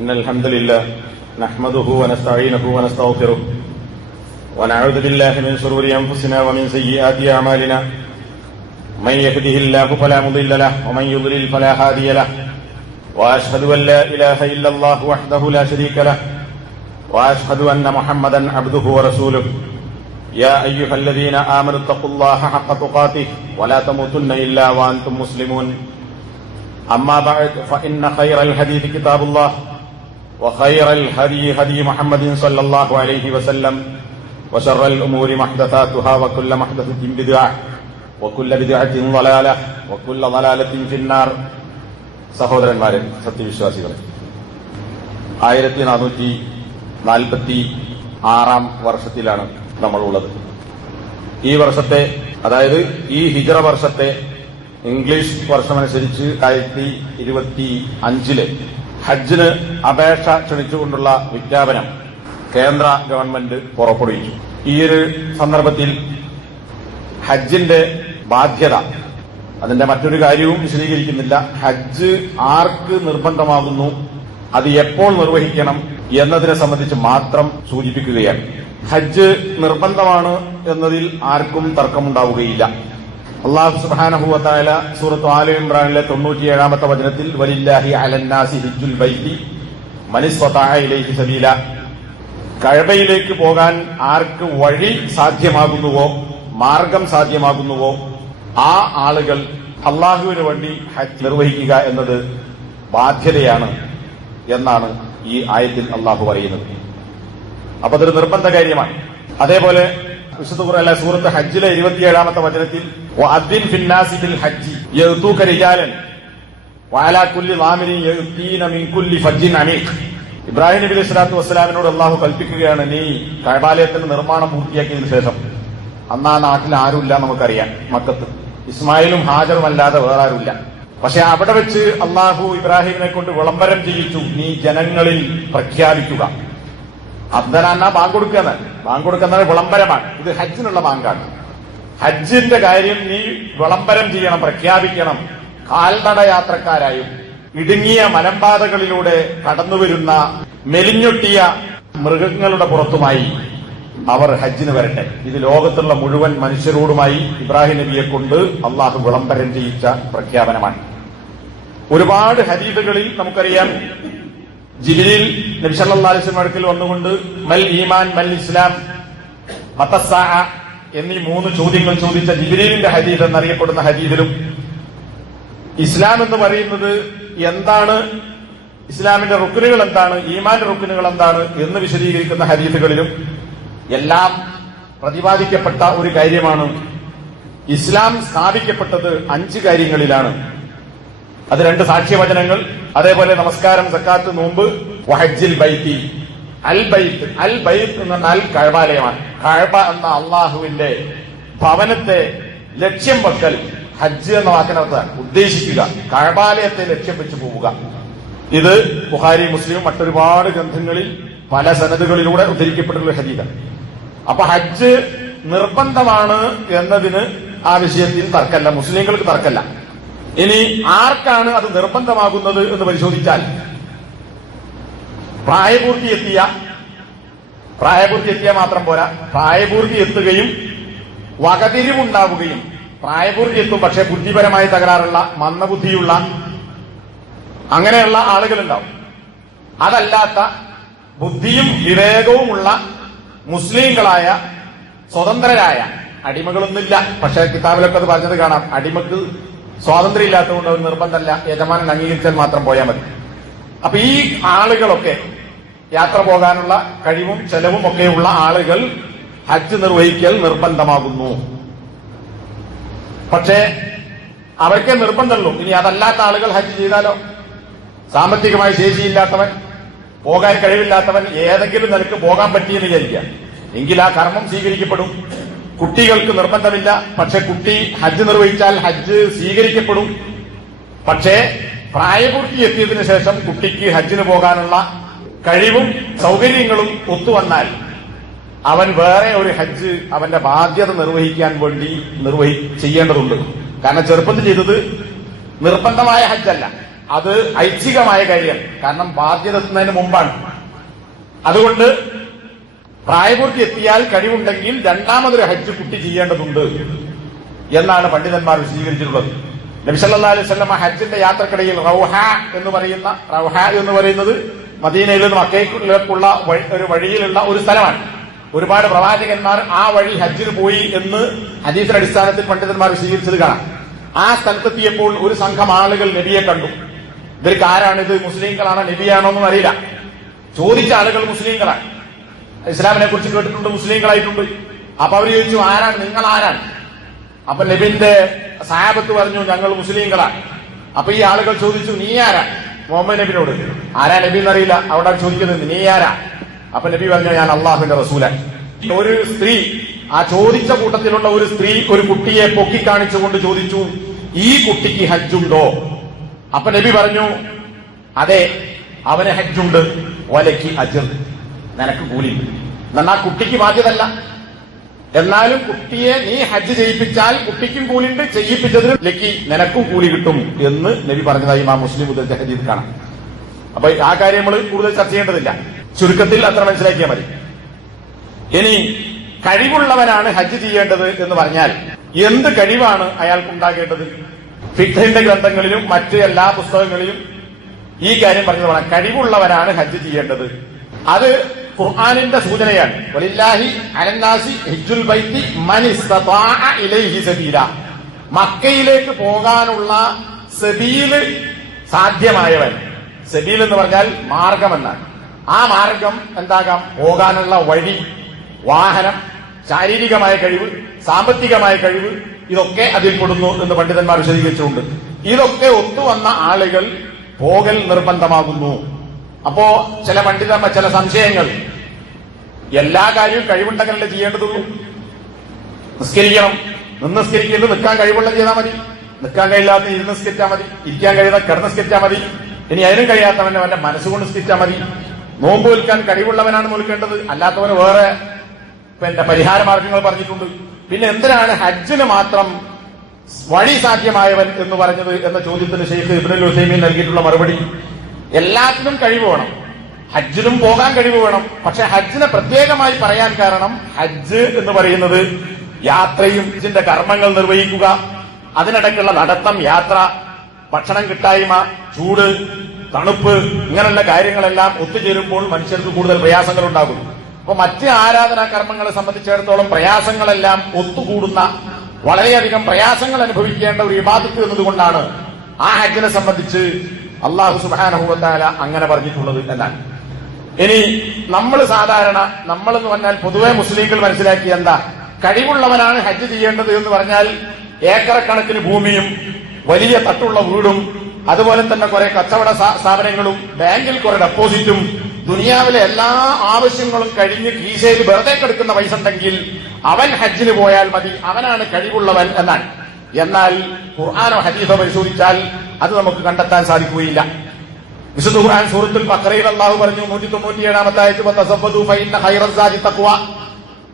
إن الحمد لله نحمده ونستعينه ونستغفره ونعوذ بالله من شرور أنفسنا ومن سيئات أعمالنا من يهده الله فلا مضل له ومن يضلل فلا هادي له وأشهد أن لا إله إلا الله وحده لا شريك له وأشهد أن محمدا عبده ورسوله يا أيها الذين آمنوا اتقوا الله حق تقاته ولا تموتن إلا وأنتم مسلمون أما بعد فإن خير الحديث كتاب الله وخير الهدي هدي محمد صلى الله عليه وسلم وشر الأمور محدثاتها وكل محدثة بدعة وكل بدعة ضلالة وكل ضلالة في النار. സഹോദരന്മാരെ, സത്യവിശ്വാസികളെ, 1446 വർഷത്തിലാണ് നമ്മളുള്ളത്. ഈ വർഷത്തെ, അതായത് ഈ ഹിജ്റ വർഷത്തെ ഇംഗ്ലീഷ് വർഷമനുസരിച്ച് 2025 ഹജ്ജിന് അപേക്ഷ ക്ഷണിച്ചുകൊണ്ടുള്ള വിജ്ഞാപനം കേന്ദ്ര ഗവൺമെന്റ് പുറപ്പെടുവിച്ചു. ഈ ഒരു സന്ദർഭത്തിൽ ഹജ്ജിന്റെ ബാധ്യത, അതിന്റെ മറ്റൊരു കാര്യവും വിശദീകരിക്കുന്നില്ല. ഹജ്ജ് ആർക്ക് നിർബന്ധമാകുന്നു, അത് എപ്പോൾ നിർവഹിക്കണം എന്നതിനെ സംബന്ധിച്ച് മാത്രം സൂചിപ്പിക്കുകയാണ്. ഹജ്ജ് നിർബന്ധമാണ് എന്നതിൽ ആർക്കും തർക്കമുണ്ടാവുകയില്ല. അല്ലാഹു സുബ്ഹാനഹു വ തആല സൂറത്ത് ആല ഇംറാനിലെ 97-ാമത്തെ വചനത്തിൽ വലില്ലാഹി അലന്നാസി ഹിജ്ജുൽ ബൈത്തി മനിസ്തതഅ ഇലൈഹി സബീല, കഅബയിലേക്ക് പോകാൻ ആർക്ക് വഴി സാധ്യമാകുന്നുവോ, മാർഗം സാധ്യമാകുന്നുവോ, ആ ആളുകൾ അള്ളാഹുവിന് വേണ്ടി ഹജ്ജ് നിർവഹിക്കുക എന്നത് ബാധ്യതയാണ് എന്നാണ് ഈ ആയത്തിൽ അള്ളാഹു പറയുന്നത്. അപ്പൊ അതൊരു നിർബന്ധ കാര്യമാണ്. അതേപോലെ വിശുദ്ധ ഖുർആനിലെ സൂറത്ത് ഹജ്ജിലെ 27-ാമത്തെ വചനത്തിൽ വഅദ്ദിൻ ഫിന്നാസി ബിൽ ഹജ്ജി യഅതൂക റിജാലൻ വഅലാ കുല്ലി ളാമിരിൻ യഅതീന മിൻ കുല്ലി ഫജ്ജിൻ അമീഖ്. ഇബ്രാഹിം നബി അലൈഹി സ്വലാത്തു വസ്സലാമിനോട് അള്ളാഹു കൽപ്പിക്കുകയാണ്, നീ കഅബാലയത്തിന്റെ നിർമ്മാണം പൂർത്തിയാക്കിയതിനു ശേഷം, അന്ന് ആ നാട്ടിൽ ആരുമില്ല, നമുക്കറിയാം, മക്കത്ത് ഇസ്മായിലും ഹാജറും അല്ലാതെ വേറെ ആരുമില്ല. പക്ഷെ അവിടെ വെച്ച് അള്ളാഹു ഇബ്രാഹിമിനെ കൊണ്ട് വിളംബരം ചെയ്യിച്ചു, നീ ജനങ്ങളിൽ പ്രഖ്യാപിക്കുക. അബ്ദനാന്ന ബാങ്ക് കൊടുക്കുന്നത് വിളംബരമാണ്. ഇത് ഹജ്ജിനുള്ള ബാങ്കാണ്. ഹജ്ജിന്റെ കാര്യം നീ വിളംബരം ചെയ്യണം, പ്രഖ്യാപിക്കണം. കാൽനട യാത്രക്കാരായും ഇടുങ്ങിയ മലമ്പാതകളിലൂടെ കടന്നുവരുന്ന മെലിഞ്ഞൊട്ടിയ മൃഗങ്ങളുടെ പുറത്തുമായി അവർ ഹജ്ജിന് വരട്ടെ. ഇത് ലോകത്തുള്ള മുഴുവൻ മനുഷ്യരോടുമായി ഇബ്രാഹിം നബിയെ കൊണ്ട് അള്ളാഹു വിളംബരം ചെയ്യിച്ച പ്രഖ്യാപനമാണ്. ഒരുപാട് ഹദീസുകളിൽ നമുക്കറിയാം, ജിബ്രീൽ നബി സല്ലല്ലാഹു അലൈഹി വസല്ലം അടുക്കൽ വന്നുകൊണ്ട് മൽ ഈമാൻ മൽ ഇസ്ലാം മതസ്സാഅ എന്നീ 3 ചോദ്യങ്ങൾ ചോദിച്ച ജിബ്രീലിന്റെ ഹദീസ് എന്നറിയപ്പെടുന്ന ഹദീസിലും ഇസ്ലാം എന്ന് പറയുന്നത് എന്താണ്, ഇസ്ലാമിന്റെ റുക്നുകൾ എന്താണ്, ഈമാന്റെ റുക്നുകൾ എന്താണ് എന്ന് വിശദീകരിക്കുന്ന ഹദീസുകളിലും എല്ലാം പ്രതിപാദിക്കപ്പെട്ട ഒരു കാര്യമാണ്, ഇസ്ലാം സ്ഥാപിക്കപ്പെട്ടത് 5 കാര്യങ്ങളിലാണ്. അത് 2 സാക്ഷ്യവചനങ്ങൾ, അതേപോലെ നമസ്കാരം, സക്കാത്ത്, നോമ്പ്, വഹജ്ജിൽ ബൈത്തി. അൽ ബൈത്ത് എന്ന് പറഞ്ഞാൽ കഅബാലയമാണ്. കഅബ എന്ന അള്ളാഹുവിന്റെ ഭവനത്തെ ലക്ഷ്യം വെക്കൽ, ഹജ്ജ് എന്ന വാക്കിനർത്ഥം ഉദ്ദേശിക്കുക, കഅബാലയത്തെ ലക്ഷ്യം വെച്ച് പോവുക. ഇത് ബുഖാരി, മുസ്ലിം, മറ്റൊരുപാട് ഗ്രന്ഥങ്ങളിൽ പല സനദുകളിലൂടെ ഉദ്ധരിക്കപ്പെട്ടിട്ടുള്ള ഹദീസാണ്. അപ്പൊ ഹജ്ജ് നിർബന്ധമാണ് എന്നതിന് ആ വിഷയത്തിൽ തർക്കമല്ല, മുസ്ലിങ്ങൾക്ക് തർക്കമല്ല. ഇനി ആർക്കാണ് അത് നിർബന്ധമാകുന്നത് എന്ന് പരിശോധിച്ചാൽ, പ്രായപൂർത്തി മാത്രം പോരാ, പ്രായപൂർത്തി എത്തുകയും വകതിരിവുണ്ടാവുകയും, പ്രായപൂർത്തി എത്തും പക്ഷെ ബുദ്ധിപരമായി തകരാറുള്ള, മന്ദബുദ്ധിയുള്ള, അങ്ങനെയുള്ള ആളുകളുണ്ടാവും. അതല്ലാത്ത ബുദ്ധിയും വിവേകവുമുള്ള മുസ്ലിങ്ങളായ സ്വതന്ത്രരായ, അടിമകളൊന്നുമില്ല. പക്ഷെ കിതാബിലൊക്കെ അത് പറഞ്ഞത് കാണാം, അടിമക്ക് സ്വാതന്ത്ര്യം ഇല്ലാത്തതുകൊണ്ട് ഒരു നിർബന്ധമല്ല, യജമാനൻ അംഗീകരിച്ചാൽ മാത്രം പോയാൽ മതി. അപ്പൊ ഈ ആളുകളൊക്കെ, യാത്ര പോകാനുള്ള കഴിവും ചെലവും ഒക്കെയുള്ള ആളുകൾ ഹജ്ജ് നിർവഹിക്കൽ നിർബന്ധമാകുന്നു. പക്ഷേ അവർക്കേ നിർബന്ധമുള്ളൂ. ഇനി അതല്ലാത്ത ആളുകൾ ഹജ്ജ് ചെയ്താലോ? സാമ്പത്തികമായി ശേഷിയില്ലാത്തവൻ, പോകാൻ കഴിവില്ലാത്തവൻ ഏതെങ്കിലും നിലക്ക് പോകാൻ പറ്റിയെന്ന് വിചാരിക്കുക, എങ്കിൽ ആ കർമ്മം സ്വീകരിക്കപ്പെടും. കുട്ടികൾക്ക് നിർബന്ധമില്ല, പക്ഷെ കുട്ടി ഹജ്ജ് നിർവഹിച്ചാൽ ഹജ്ജ് സ്വീകരിക്കപ്പെടും. പക്ഷേ പ്രായപൂർത്തി എത്തിയതിനു ശേഷം കുട്ടിക്ക് ഹജ്ജിന് പോകാനുള്ള കഴിവും സൗകര്യങ്ങളും ഒത്തുവന്നാൽ അവൻ വേറെ ഒരു ഹജ്ജ് അവന്റെ ബാധ്യത നിർവഹിക്കാൻ വേണ്ടി ചെയ്യേണ്ടതുണ്ട്. കാരണം ചെറുപ്പത്തിൽ ചെയ്തത് നിർബന്ധമായ ഹജ്ജല്ല, അത് ഐച്ഛികമായ കാര്യമാണ്. കാരണം ബാധ്യത എത്തുന്നതിന് മുമ്പാണ്. അതുകൊണ്ട് പ്രായപൂർത്തി എത്തിയാൽ കഴിവുണ്ടെങ്കിൽ രണ്ടാമതൊരു ഹജ്ജ് കുട്ടി ചെയ്യേണ്ടതുണ്ട് എന്നാണ് പണ്ഡിതന്മാർ വിശദീകരിച്ചിട്ടുള്ളത്. നബി സല്ലല്ലാഹു അലൈഹി വസല്ലം ഹജ്ജിന്റെ യാത്രക്കിടയിൽ റൗഹ എന്ന് പറയുന്നത് മദീനയിൽ നിന്ന് മക്കയിലേക്കുള്ള ഒരു വഴിയിലുള്ള ഒരു സ്ഥലമാണ്. ഒരുപാട് പ്രവാചകന്മാർ ആ വഴി ഹജ്ജിന് പോയി എന്ന് ഹദീസിന്റെ അടിസ്ഥാനത്തിൽ പണ്ഡിതന്മാർ വിശദീകരിച്ചത് കാണാം. ആ സ്ഥലത്തെത്തിയപ്പോൾ ഒരു സംഘം ആളുകൾ നബിയെ കണ്ടു. ഇവർക്ക് ആരാണിത്? മുസ്ലിങ്ങളാണോ നബിയാണോ എന്നും അറിയില്ല. ചോദിച്ച ആളുകൾ മുസ്ലിങ്ങളാണ്, ഇസ്ലാമിനെ കുറിച്ച് കേട്ടിട്ടുണ്ട്, മുസ്ലിങ്ങളായിട്ടുണ്ട്. അപ്പൊ അവർ ചോദിച്ചു, ആരാണ് നിങ്ങൾ? ആരാണ്? അപ്പൊ നബിന്റെ സഹാബത്ത് പറഞ്ഞു, ഞങ്ങൾ മുസ്ലിങ്ങളാണ്. അപ്പൊ ഈ ആളുകൾ ചോദിച്ചു, നീ ആരാ? മുഹമ്മദ് നബിനോട്. ആരാ നബി എന്നറിയില്ല, അവിടെ ചോദിക്കുന്നത് നീ ആരാ? അപ്പൊ നബി പറഞ്ഞു, ഞാൻ അള്ളാഹുവിന്റെ റസൂലാണ്. ഒരു സ്ത്രീ, ആ ചോദിച്ച കൂട്ടത്തിലുള്ള ഒരു സ്ത്രീ ഒരു കുട്ടിയെ പൊക്കിക്കാണിച്ചുകൊണ്ട് ചോദിച്ചു, ഈ കുട്ടിക്ക് ഹജ്ജുണ്ടോ? അപ്പൊ നബി പറഞ്ഞു, അതെ, അവന് ഹജ്ജുണ്ട്. വലക്കി അജ്ർ, നിനക്ക് കൂലി. എന്നാൽ കുട്ടിക്ക് ബാധ്യതല്ല, എന്നാലും കുട്ടിയെ നീ ഹജ്ജ് ചെയ്യിപ്പിച്ചാൽ കുട്ടിക്കും കൂലിണ്ട്, ചെയ്യിപ്പിച്ചതിന് ലക്കി നിനക്കും കൂലി കിട്ടും എന്ന് നബി പറഞ്ഞതായി ഇമാം മുസ്ലിം ഉദ്ധരിച്ച ഹദീസ് കാണാം. അപ്പൊ ആ കാര്യം നമ്മൾ കൂടുതൽ ചർച്ച ചെയ്യേണ്ടതില്ല, ചുരുക്കത്തിൽ അത്ര മനസ്സിലാക്കിയാൽ മതി. ഇനി കഴിവുള്ളവനാണ് ഹജ്ജ് ചെയ്യേണ്ടത് എന്ന് പറഞ്ഞാൽ എന്ത് കഴിവാണ് അയാൾക്കുണ്ടാകേണ്ടത്? ഫിഖ്ഹിന്റെ ഗ്രന്ഥങ്ങളിലും മറ്റ് എല്ലാ പുസ്തകങ്ങളിലും ഈ കാര്യം പറഞ്ഞതാണ്. കഴിവുള്ളവനാണ് ഹജ്ജ് ചെയ്യേണ്ടത്. അത് ഖുർആനിന്റെ സൂചനയാണ്. വലില്ലാഹി അലന്നാസി ഹിജ്ജുൽ ബൈത്തി മൻ ഇസ്തതാഅ ഇലൈഹി സബീല. മക്കയിലേക്ക് പോകാനുള്ള സബീല് സാധ്യമായവൻ. സബീൽ എന്ന് പറഞ്ഞാൽ മാർഗമെന്നാണ്. ആ മാർഗം എന്താകാം? പോകാനുള്ള വഴി, വാഹനം, ശാരീരികമായ കഴിവ്, സാമ്പത്തികമായ കഴിവ്, ഇതൊക്കെ അതിൽ പെടുന്നു എന്ന് പണ്ഡിതന്മാർ വിശദീകരിച്ചുകൊണ്ട് ഇതൊക്കെ ഒത്തുവന്ന ആളുകൾ പോകൽ നിർബന്ധമാകുന്നു. അപ്പോ ചില സംശയങ്ങൾ, എല്ലാ കാര്യവും കഴിവുണ്ടെങ്കിലല്ലേ ചെയ്യേണ്ടതുള്ളൂ. നിസ്കരിക്കണം, നിസ്കരിക്കുന്നത് നിൽക്കാൻ കഴിവുള്ള ചെയ്താൽ മതി, നിൽക്കാൻ കഴിയില്ലാത്ത ഇരുന്ന് നിസ്കരിച്ചാൽ മതി, ഇരിക്കാൻ കഴിയാത്ത കിടന്ന് നിസ്കരിച്ചാൽ മതി, ഇനി അതിനും കഴിയാത്തവന്റെ അവന്റെ മനസ്സുകൊണ്ട് നിസ്കരിച്ചാൽ മതി. നോമ്പ് വിൽക്കാൻ കഴിവുള്ളവനാണ് നോൽക്കേണ്ടത്, അല്ലാത്തവന് വേറെ പരിഹാര മാർഗങ്ങൾ പറഞ്ഞിട്ടുണ്ട്. പിന്നെ എന്തിനാണ് ഹജ്ജിന് മാത്രം വഴി സാധ്യമായവൻ എന്ന് പറഞ്ഞത് എന്ന ചോദ്യത്തിന് ശൈഖ് ഇബ്നുൽ ഉസൈമീൻ നൽകിയിട്ടുള്ള മറുപടി, എല്ലാത്തിനും കഴിവ് വേണം, ഹജ്ജിനും പോകാൻ കഴിവ് വേണം. പക്ഷെ ഹജ്ജിനെ പ്രത്യേകമായി പറയാൻ കാരണം, ഹജ്ജ് എന്ന് പറയുന്നത് യാത്രയും ഹജ്ജിന്റെ കർമ്മങ്ങൾ നിർവഹിക്കുക, അതിനിടയ്ക്കുള്ള നടത്തം, യാത്ര, ഭക്ഷണം കിട്ടായ്മ, ചൂട്, തണുപ്പ്, ഇങ്ങനെയുള്ള കാര്യങ്ങളെല്ലാം ഒത്തുചേരുമ്പോൾ മനുഷ്യർക്ക് കൂടുതൽ പ്രയാസങ്ങൾ ഉണ്ടാകും. അപ്പൊ മറ്റ് ആരാധനാ കർമ്മങ്ങളെ സംബന്ധിച്ചിടത്തോളം പ്രയാസങ്ങളെല്ലാം ഒത്തുകൂടുന്ന, വളരെയധികം പ്രയാസങ്ങൾ അനുഭവിക്കേണ്ട ഒരു ഇബാദത്ത് എന്നതുകൊണ്ടാണ് ആ ഹജ്ജിനെ സംബന്ധിച്ച് അല്ലാഹു സുബ്ഹാനഹു വ തആല അങ്ങനെ പറഞ്ഞിട്ടുള്ളത് എന്നാണ്. ഇനി നമ്മളെന്ന് പറഞ്ഞാൽ പൊതുവെ മുസ്ലിങ്ങൾ മനസ്സിലാക്കി എന്താ, കഴിവുള്ളവനാണ് ഹജ്ജ് ചെയ്യേണ്ടത് എന്ന് പറഞ്ഞാൽ ഏക്കറക്കണക്കിന് ഭൂമിയും വലിയ തട്ടുള്ള വീടും അതുപോലെ തന്നെ കുറെ കച്ചവട സ്ഥാപനങ്ങളും ബാങ്കിൽ കുറെ ഡെപ്പോസിറ്റും ദുനിയാവിലെ എല്ലാ ആവശ്യങ്ങളും കഴിഞ്ഞ് കീശയിൽ വെറുതെ കിടക്കുന്ന പൈസ ഉണ്ടെങ്കിൽ അവൻ ഹജ്ജിന് പോയാൽ മതി, അവനാണ് കഴിവുള്ളവൻ എന്നാണ്. എന്നാൽ ഖുർആനോ ഹദീസോ പരിശോധിച്ചാൽ അത് നമുക്ക് കണ്ടെത്താൻ സാധിക്കുകയില്ല. വിശുദ്ധ ഖുർആൻ സൂറത്തുൽ ബഖറയിൽ അല്ലാഹു പറഞ്ഞു, 197-ാമത്തെ ആയത്ത്, വതസബ്ബദു ഫഇന്ന ഖൈറസ്സാദി തഖ്വ.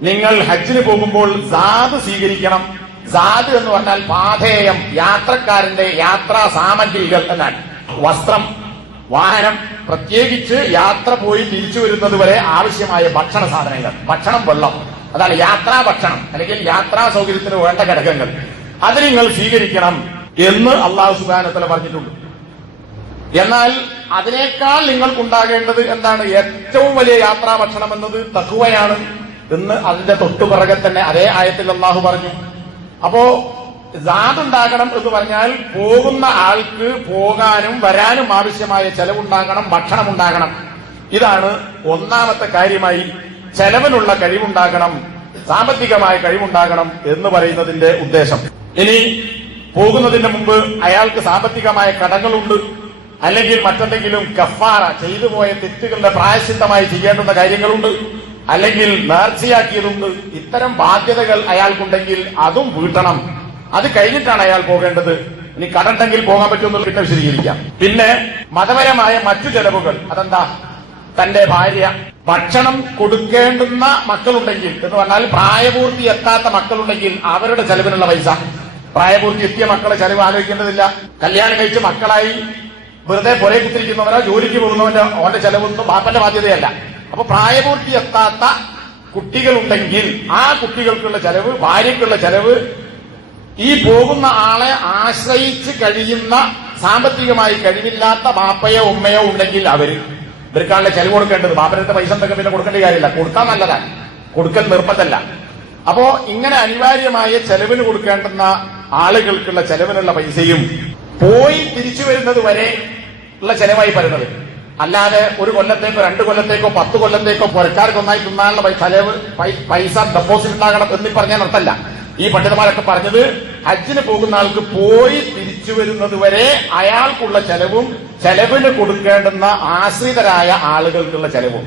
നിങ്ങൾ ഹജ്ജിന് പോകുമ്പോൾ സാദ് സ്വീകരിക്കണം. സാദ് എന്ന് പറഞ്ഞാൽ പാഥേയം, യാത്രക്കാരന്റെ യാത്രാ സാമഗ്രികൾ എന്നാണ്. വസ്ത്രം, വാഹനം, പ്രത്യേകിച്ച് യാത്ര പോയി തിരിച്ചു വരുന്നത് വരെ ആവശ്യമായ ഭക്ഷണ സാധനങ്ങൾ, ഭക്ഷണം, വെള്ളം, അതാണ് യാത്രാ ഭക്ഷണം അല്ലെങ്കിൽ യാത്രാ സൗകര്യത്തിന് വേണ്ട ഘടകങ്ങൾ, അത് നിങ്ങൾ സ്വീകരിക്കണം എന്ന് അല്ലാഹു സുബ്ഹാനഹു വ തആല പറഞ്ഞിട്ടുണ്ട്. എന്നാൽ അതിനേക്കാൾ നിങ്ങൾക്കുണ്ടാകേണ്ടത് എന്താണ്? ഏറ്റവും വലിയ യാത്രാ ഭക്ഷണം എന്നത് തഖ്വയാണ് എന്ന് അതിന്റെ തൊട്ടുപിറകെ തന്നെ അതേ ആയത്തിൽ അല്ലാഹു പറഞ്ഞു. അപ്പോ സാദുണ്ടാകണം എന്ന് പറഞ്ഞാൽ പോകുന്ന ആൾക്ക് പോകാനും വരാനും ആവശ്യമായ ചെലവുണ്ടാകണം, ഭക്ഷണം ഉണ്ടാകണം. ഇതാണ് ഒന്നാമത്തെ കാര്യമായി. ചെലവിനുള്ള കഴിവുണ്ടാകണം, സാമ്പത്തികമായ കഴിവുണ്ടാകണം എന്ന് പറയുന്നതിന്റെ ഉദ്ദേശം. ഇനി പോകുന്നതിന് മുമ്പ് അയാൾക്ക് സാമ്പത്തികമായ കടങ്ങളുണ്ട്, അല്ലെങ്കിൽ മറ്റെന്തെങ്കിലും കഫാറ, ചെയ്തു പോയ തെറ്റുകളുടെ പ്രായശ്ചിത്തമായി ചെയ്യേണ്ടുന്ന കാര്യങ്ങളുണ്ട്, അല്ലെങ്കിൽ നേർച്ചയാക്കിയതുണ്ട്. ഇത്തരം ബാധ്യതകൾ അയാൾക്കുണ്ടെങ്കിൽ അതും വീട്ടണം. അത് കഴിഞ്ഞിട്ടാണ് അയാൾ പോകേണ്ടത്. ഇനി കടണ്ടെങ്കിൽ പോകാൻ പറ്റുമെന്ന് പിന്നെ വിശദീകരിക്കാം. പിന്നെ മതപരമായ മറ്റു ചെലവുകൾ, അതെന്താ? തന്റെ ഭാര്യ, ഭക്ഷണം കൊടുക്കേണ്ടുന്ന മക്കളുണ്ടെങ്കിൽ എന്ന് പറഞ്ഞാൽ പ്രായപൂർത്തി എത്താത്ത മക്കളുണ്ടെങ്കിൽ അവരുടെ ചെലവിനുള്ള പൈസ. പ്രായപൂർത്തി എത്തിയ മക്കളെ ചെലവ് ആലോചിക്കേണ്ടതില്ല. കല്യാണം കഴിച്ച് മക്കളായി വെറുതെ പുറേ കുത്തിരിക്കുന്നവനോ ജോലിക്ക് പോകുന്നവന്റെ അവന്റെ ചെലവൊന്നും ബാപ്പന്റെ ബാധ്യതയല്ല. അപ്പൊ പ്രായപൂർത്തി എത്താത്ത കുട്ടികളുണ്ടെങ്കിൽ ആ കുട്ടികൾക്കുള്ള ചെലവ്, ഭാര്യയ്ക്കുള്ള ചെലവ്, ഈ പോകുന്ന ആളെ ആശ്രയിച്ച് കഴിയുന്ന സാമ്പത്തികമായി കഴിവില്ലാത്ത ബാപ്പയോ ഉമ്മയോ ഉണ്ടെങ്കിൽ ഇവർക്കാണല്ലേ ചെലവ് കൊടുക്കേണ്ടത്. ബാപ്പനത്തെ പൈസ എന്തൊക്കെ പിന്നെ കൊടുക്കേണ്ട കാര്യമില്ല, കൊടുക്കാൻ നല്ലതാണ്, കൊടുക്കൽ നിർബന്ധമല്ല. അപ്പോ ഇങ്ങനെ അനിവാര്യമായ ചെലവിന് കൊടുക്കേണ്ടുന്ന ആളുകൾക്കുള്ള ചെലവിനുള്ള പൈസയും പോയി തിരിച്ചു വരുന്നത് വരെ ഉള്ള ചെലവായി പറയുന്നത്. അല്ലാതെ ഒരു കൊല്ലത്തേക്കോ 2 കൊല്ലത്തേക്കോ 10 കൊല്ലത്തേക്കോ പുരക്കാർക്ക് ഒന്നായി തിന്നാനുള്ള ചെലവ് പൈസ ഡെപ്പോസിറ്റ് ഉണ്ടാകണം എന്ന് പറഞ്ഞാൽ അർത്ഥമല്ല. ഈ പണ്ഡിതന്മാരൊക്കെ പറഞ്ഞത് ഹജ്ജിന് പോകുന്ന ആൾക്ക് പോയി തിരിച്ചു വരുന്നത് വരെ അയാൾക്കുള്ള ചെലവും ചെലവിന് കൊടുക്കേണ്ടുന്ന ആശ്രിതരായ ആളുകൾക്കുള്ള ചെലവും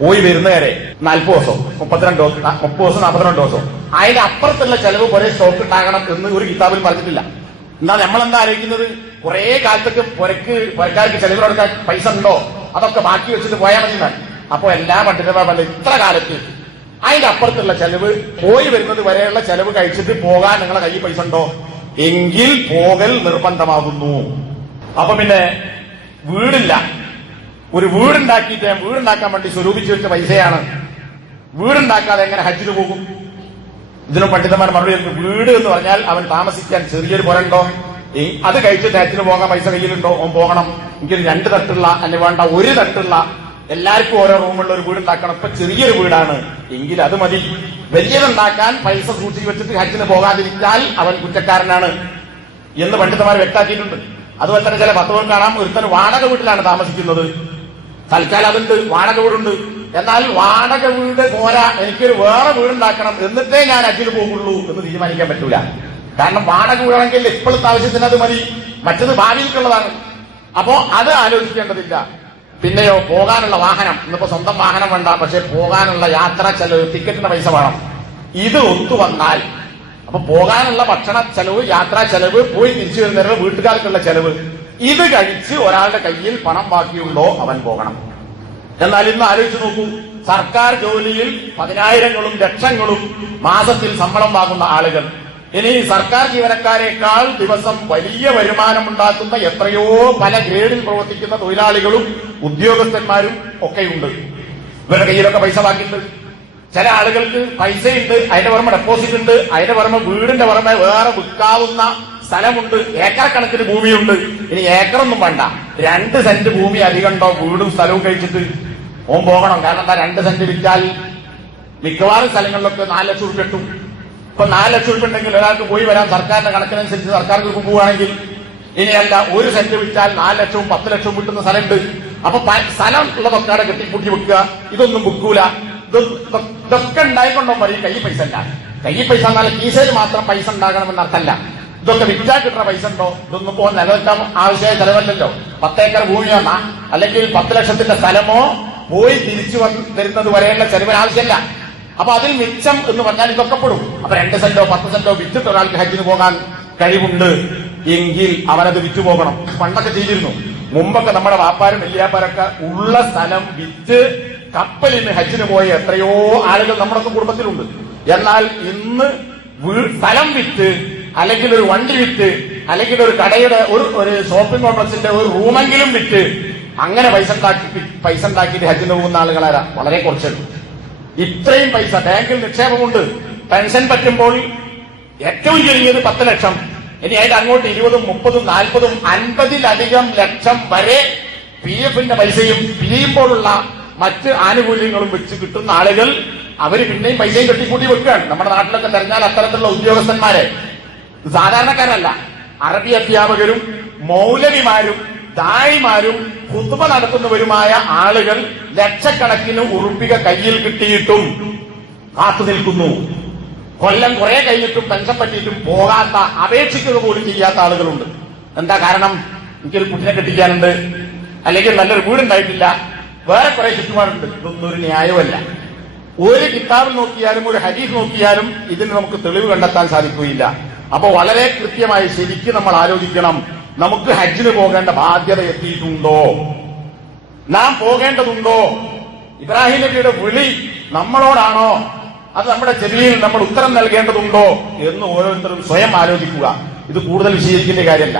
പോയി വരുന്നവരെ 40 ദിവസം 30 ദിവസം 42 ദിവസം അതിന്റെ അപ്പുറത്തുള്ള ചെലവ് കുറെ സ്റ്റോക്ക് ഉണ്ടാകണം എന്ന് ഒരു കിതാബിൽ പറഞ്ഞിട്ടില്ല. എന്നാൽ നമ്മളെന്താ ആലോചിക്കുന്നത്, കുറെ കാലത്തേക്ക് പുരക്കാർക്ക് ചെലവ് കൊടുക്കാൻ പൈസ ഉണ്ടോ, അതൊക്കെ ബാക്കി വെച്ചിട്ട് പോയാൽ മതി എന്നാണ്. അപ്പൊ എല്ലാ പണ്ഡിതന്മാർ പറഞ്ഞത് ഇത്ര കാലത്ത് അതിന്റെ അപ്പുറത്തുള്ള ചെലവ് പോയി വരുന്നത് വരെയുള്ള ചെലവ് കഴിച്ചിട്ട് പോകാൻ നിങ്ങളെ കയ്യിൽ പൈസ ഉണ്ടോ എങ്കിൽ പോകൽ നിർബന്ധമാകുന്നു. അപ്പൊ പിന്നെ വീടില്ല, ഒരു വീടുണ്ടാക്കിയിട്ട് വീടുണ്ടാക്കാൻ വേണ്ടി സ്വരൂപിച്ചു വെച്ച പൈസയാണ്, വീടുണ്ടാക്കാതെ എങ്ങനെ ഹജ്ജിന് പോകും? ഇതിനും പണ്ഡിതന്മാർ മറുപടി, വീട് എന്ന് പറഞ്ഞാൽ അവൻ താമസിക്കാൻ ചെറിയൊരു പുരണ്ടോ, അത് കഴിച്ചിട്ട് ഹജ്ജിന് പോകാൻ പൈസ കയ്യിലുണ്ടോ, അവൻ പോകണം. എനിക്കൊരു 2 തട്ടുള്ള അല്ലെ വേണ്ട 1 തട്ടുള്ള എല്ലാവർക്കും ഓരോ റൂമുള്ള ഒരു വീടുണ്ടാക്കണം. ഇപ്പൊ ചെറിയൊരു വീടാണ് എങ്കിൽ അത് മതി. വലിയതുണ്ടാക്കാൻ പൈസ സൂക്ഷിച്ചു വെച്ചിട്ട് ഹജ്ജിന് പോകാതിരിച്ചാൽ അവൻ കുറ്റക്കാരനാണ് എന്ന് പണ്ഡിതന്മാർ വ്യക്തമാക്കിയിട്ടുണ്ട്. അതുപോലെ തന്നെ ചില ഫത്വകൾ കാണാം, ഒരുത്തൻ വാടക വീട്ടിലാണ് താമസിക്കുന്നത്, തൽക്കാലം അതുണ്ട്, വാടക വീടുണ്ട്, എന്നാൽ വാടക വീട് പോരാ, എനിക്കൊരു വേറെ വീടുണ്ടാക്കണം എന്നിട്ടേ ഞാൻ ഹജ്ജിന് പോകുള്ളൂ എന്ന് തീരുമാനിക്കാൻ പറ്റൂല. കാരണം വാടക വീടാണെങ്കിൽ ഇപ്പോഴത്തെ ആവശ്യത്തിന് അത് മതി, മറ്റത് ഭാവിയിലേക്കുള്ളതാണ്. അപ്പോ അത് ആലോചിക്കേണ്ടതില്ല. പിന്നെയോ പോകാനുള്ള വാഹനം, ഇന്നിപ്പോ സ്വന്തം വാഹനം വേണ്ട, പക്ഷെ പോകാനുള്ള യാത്രാ ചെലവ്, ടിക്കറ്റിന്റെ പൈസ വേണം. ഇത് ഒത്തുവന്നാൽ അപ്പൊ പോകാനുള്ള ഭക്ഷണ ചെലവ്, യാത്രാ ചെലവ്, പോയി തിരിച്ചു വരുന്നവരുടെ വീട്ടുകാർക്കുള്ള ചെലവ്, ഇത് കഴിച്ച് ഒരാളുടെ കയ്യിൽ പണം ബാക്കിയുണ്ടോ അവൻ പോകണം. എന്നാൽ ഇന്ന് ആലോചിച്ച് നോക്കൂ, സർക്കാർ ജോലിയിൽ 10,000-ങ്ങളും ലക്ഷങ്ങളും മാസത്തിൽ ശമ്പളം വാങ്ങുന്ന ആളുകൾ, ഇനി സർക്കാർ ജീവനക്കാരെക്കാൾ ദിവസം വലിയ വരുമാനമുണ്ടാക്കുന്ന എത്രയോ പല ഗ്രേഡിൽ പ്രവർത്തിക്കുന്ന തൊഴിലാളികളും ഉദ്യോഗസ്ഥന്മാരും ഒക്കെയുണ്ട്. ഇവരുടെ കയ്യിലൊക്കെ പൈസ ബാക്കിയുണ്ട്. ചില ആളുകൾക്ക് പൈസയുണ്ട്, അതിന്റെ പുറമെ ഡെപ്പോസിറ്റ് ഉണ്ട്, അതിന്റെ പുറമെ വീടിന്റെ പുറമെ വേറെ വിൽക്കാവുന്ന സ്ഥലമുണ്ട്, ഏക്കർ കണക്കിന് ഭൂമിയുണ്ട്. ഇനി ഏക്കറൊന്നും വേണ്ട, 2 സെന്റ് ഭൂമി അധികമുണ്ടോ വീടും സ്ഥലവും കഴിച്ചിട്ട് ഓൻ പോകണം. കാരണം എന്താ, 2 സെന്റ് വിറ്റാൽ മിക്കവാറും സ്ഥലങ്ങളിലൊക്കെ 4 ലക്ഷം രൂപ കിട്ടും. ഇപ്പൊ 4 ലക്ഷം രൂപ ഉണ്ടെങ്കിൽ ഒരാൾക്ക് പോയി വരാം, സർക്കാരിന്റെ കണക്കിനനുസരിച്ച് സർക്കാർക്ക് പോവുകയാണെങ്കിൽ. ഇനിയല്ല, 1 സെന്റ് വിറ്റാൽ 4 ലക്ഷവും 10 ലക്ഷവും കിട്ടുന്ന സ്ഥലമുണ്ട്. അപ്പൊ സ്ഥലം ഉള്ളതൊക്കെ അവിടെ കെട്ടിപ്പൂട്ടി വെക്കുക, ഇതൊന്നും വിൽക്കൂല. ഇതൊക്കെ ഉണ്ടായിക്കൊണ്ടോ പറയും കയ്യിൽ പൈസ ഇല്ല. കയ്യിൽ പൈസ എന്നാൽ കീശയിൽ മാത്രം പൈസ ഉണ്ടാകണമെന്ന് അർത്ഥമല്ല. ഇതൊക്കെ വിറ്റാൽ കിട്ടുന്ന പൈസ ഉണ്ടോ? ഇതൊന്നും പോ നിലനിൽക്കാൻ ആവശ്യമായ ചെലവല്ലല്ലോ. 10 ഏക്കർ ഭൂമിയോ അല്ലെങ്കിൽ 10 ലക്ഷത്തിന്റെ സ്ഥലമോ പോയി തിരിച്ചു വരുന്നത് വരെയുള്ള ചെലവിന് ആവശ്യമില്ല. അപ്പൊ അതിൽ മിച്ചം എന്ന് പറഞ്ഞാൽ ഇതൊക്കെ പെടും. അപ്പൊ 2 സെന്റോ 10 സെന്റോ വിറ്റിട്ട് ഒരാൾക്ക് ഹജ്ജിന് പോകാൻ കഴിവുണ്ട് എങ്കിൽ അവനത് വിറ്റുപോകണം. പണ്ടൊക്കെ ചെയ്തിരുന്നു. മുമ്പൊക്കെ നമ്മുടെ വാപ്പാരും വല്യാപ്പാരൊക്കെ ഉള്ള സ്ഥലം വിറ്റ് കപ്പലിന് ഹജ്ജിന് പോയ എത്രയോ ആളുകൾ നമ്മുടെ കുടുംബത്തിലുണ്ട്. എന്നാൽ ഇന്ന് സ്ഥലം വിറ്റ്, അല്ലെങ്കിൽ ഒരു വണ്ടി വിറ്റ്, അല്ലെങ്കിൽ ഒരു കടയുടെ ഒരു ഷോപ്പിംഗ് കോംപ്ലക്സിന്റെ ഒരു റൂമെങ്കിലും വിറ്റ് അങ്ങനെ പൈസ ഉണ്ടാക്കിയിട്ട് ഹജ്ജിന് പോകുന്ന ആളുകളാരാ? വളരെ കുറച്ചുണ്ട്. ഇത്രയും പൈസ ബാങ്കിൽ നിക്ഷേപമുണ്ട്. പെൻഷൻ പറ്റുമ്പോൾ ഏറ്റവും ചെറിയത് 10 ലക്ഷം. ഇനി അതിന്റെ അങ്ങോട്ട് 20, 30, 40, 50-ലധികം ലക്ഷം വരെ PF-ന്റെ പൈസയും പിരിയുമ്പോഴുള്ള മറ്റ് ആനുകൂല്യങ്ങളും വെച്ച് കിട്ടുന്ന ആളുകൾ അവര് പിന്നെയും പൈസയും കെട്ടിക്കൂട്ടി വെക്കുകയാണ്. നമ്മുടെ നാട്ടിലൊക്കെ തെരഞ്ഞാൽ അത്തരത്തിലുള്ള ഉദ്യോഗസ്ഥന്മാരെ, സാധാരണക്കാരല്ല, അറബി അധ്യാപകരും മൗലവിമാരും ദായിമാരും ഖുത്ബ നടത്തുന്നവരുമായ ആളുകൾ ലക്ഷക്കണക്കിന് ഉറുപ്പിക കയ്യിൽ കിട്ടിയിട്ടും കാത്തു നിൽക്കുന്നു. കൊല്ലം കുറെ കഴിഞ്ഞിട്ടും പെൻഷൻ പറ്റിയിട്ടും പോകാത്ത, അപേക്ഷിക്കുക പോലും ചെയ്യാത്ത ആളുകളുണ്ട്. എന്താ കാരണം? എനിക്കൊരു കുട്ടിനെ കെട്ടിക്കാനുണ്ട്, അല്ലെങ്കിൽ നല്ലൊരു വീടുണ്ടായിട്ടില്ല, വേറെ കുറെ ചുറ്റുപാടുണ്ട്. ഇതൊന്നും ഒരു ന്യായമല്ല. ഒരു കിതാബ് നോക്കിയാലും ഒരു ഹദീസ് നോക്കിയാലും ഇതിന് നമുക്ക് തെളിവ് കണ്ടെത്താൻ സാധിക്കുകയില്ല. അപ്പൊ വളരെ കൃത്യമായി ശരിക്കും നമ്മൾ ആലോചിക്കണം, നമുക്ക് ഹജ്ജിന് പോകേണ്ട ബാധ്യത എത്തിയിട്ടുണ്ടോ? നാം പോകേണ്ടതുണ്ടോ? ഇബ്രാഹിം നബിയുടെ വിളി നമ്മളോടാണോ? അത് നമ്മുടെ ചെവിയിൽ നമ്മൾ ഉത്തരം നൽകേണ്ടതുണ്ടോ എന്ന് ഓരോരുത്തരും സ്വയം ആലോചിക്കുക. ഇത് കൂടുതൽ വിശദീകരിക്കേണ്ട കാര്യമല്ല.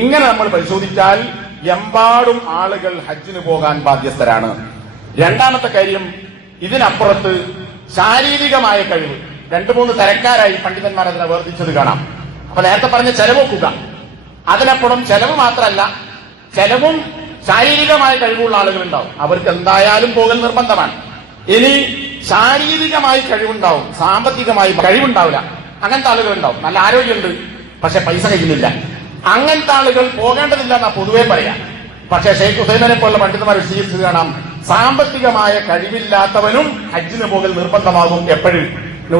ഇങ്ങനെ നമ്മൾ പരിശോധിച്ചാൽ എമ്പാടും ആളുകൾ ഹജ്ജിന് പോകാൻ ബാധ്യസ്ഥരാണ്. രണ്ടാമത്തെ കാര്യം, ഇതിനപ്പുറത്ത് ശാരീരികമായ കഴിവ് 2-3 തരക്കാരായി പണ്ഡിതന്മാർ അതിനെ വേർതിരിച്ചത് കാണാം. അപ്പൊ നേരത്തെ പറഞ്ഞ ചെലവൊക്കുക, അതിനപ്പുറം ചെലവ് മാത്രമല്ല, ചെലവും ശാരീരികമായ കഴിവുള്ള ആളുകളുണ്ടാവും, അവർക്ക് എന്തായാലും പോകൽ നിർബന്ധമാണ്. ഇനി ശാരീരികമായി കഴിവുണ്ടാവും, സാമ്പത്തികമായി കഴിവുണ്ടാവില്ല, അങ്ങനത്തെ ആളുകളുണ്ടാവും. നല്ല ആരോഗ്യമുണ്ട്, പക്ഷെ പൈസ കയ്യിലില്ല, അങ്ങനത്തെ ആളുകൾ പോകേണ്ടതില്ല എന്നാ പൊതുവെ പറയാം. പക്ഷെ ഷെയ്ഖ് ഹുസൈനെ പോലുള്ള പണ്ഡിതന്മാർ വിശദീകരിച്ചത് കാണാം, സാമ്പത്തികമായ കഴിവില്ലാത്തവനും ഹജ്ജിന് പോകൽ നിർബന്ധമാകും എപ്പോഴും.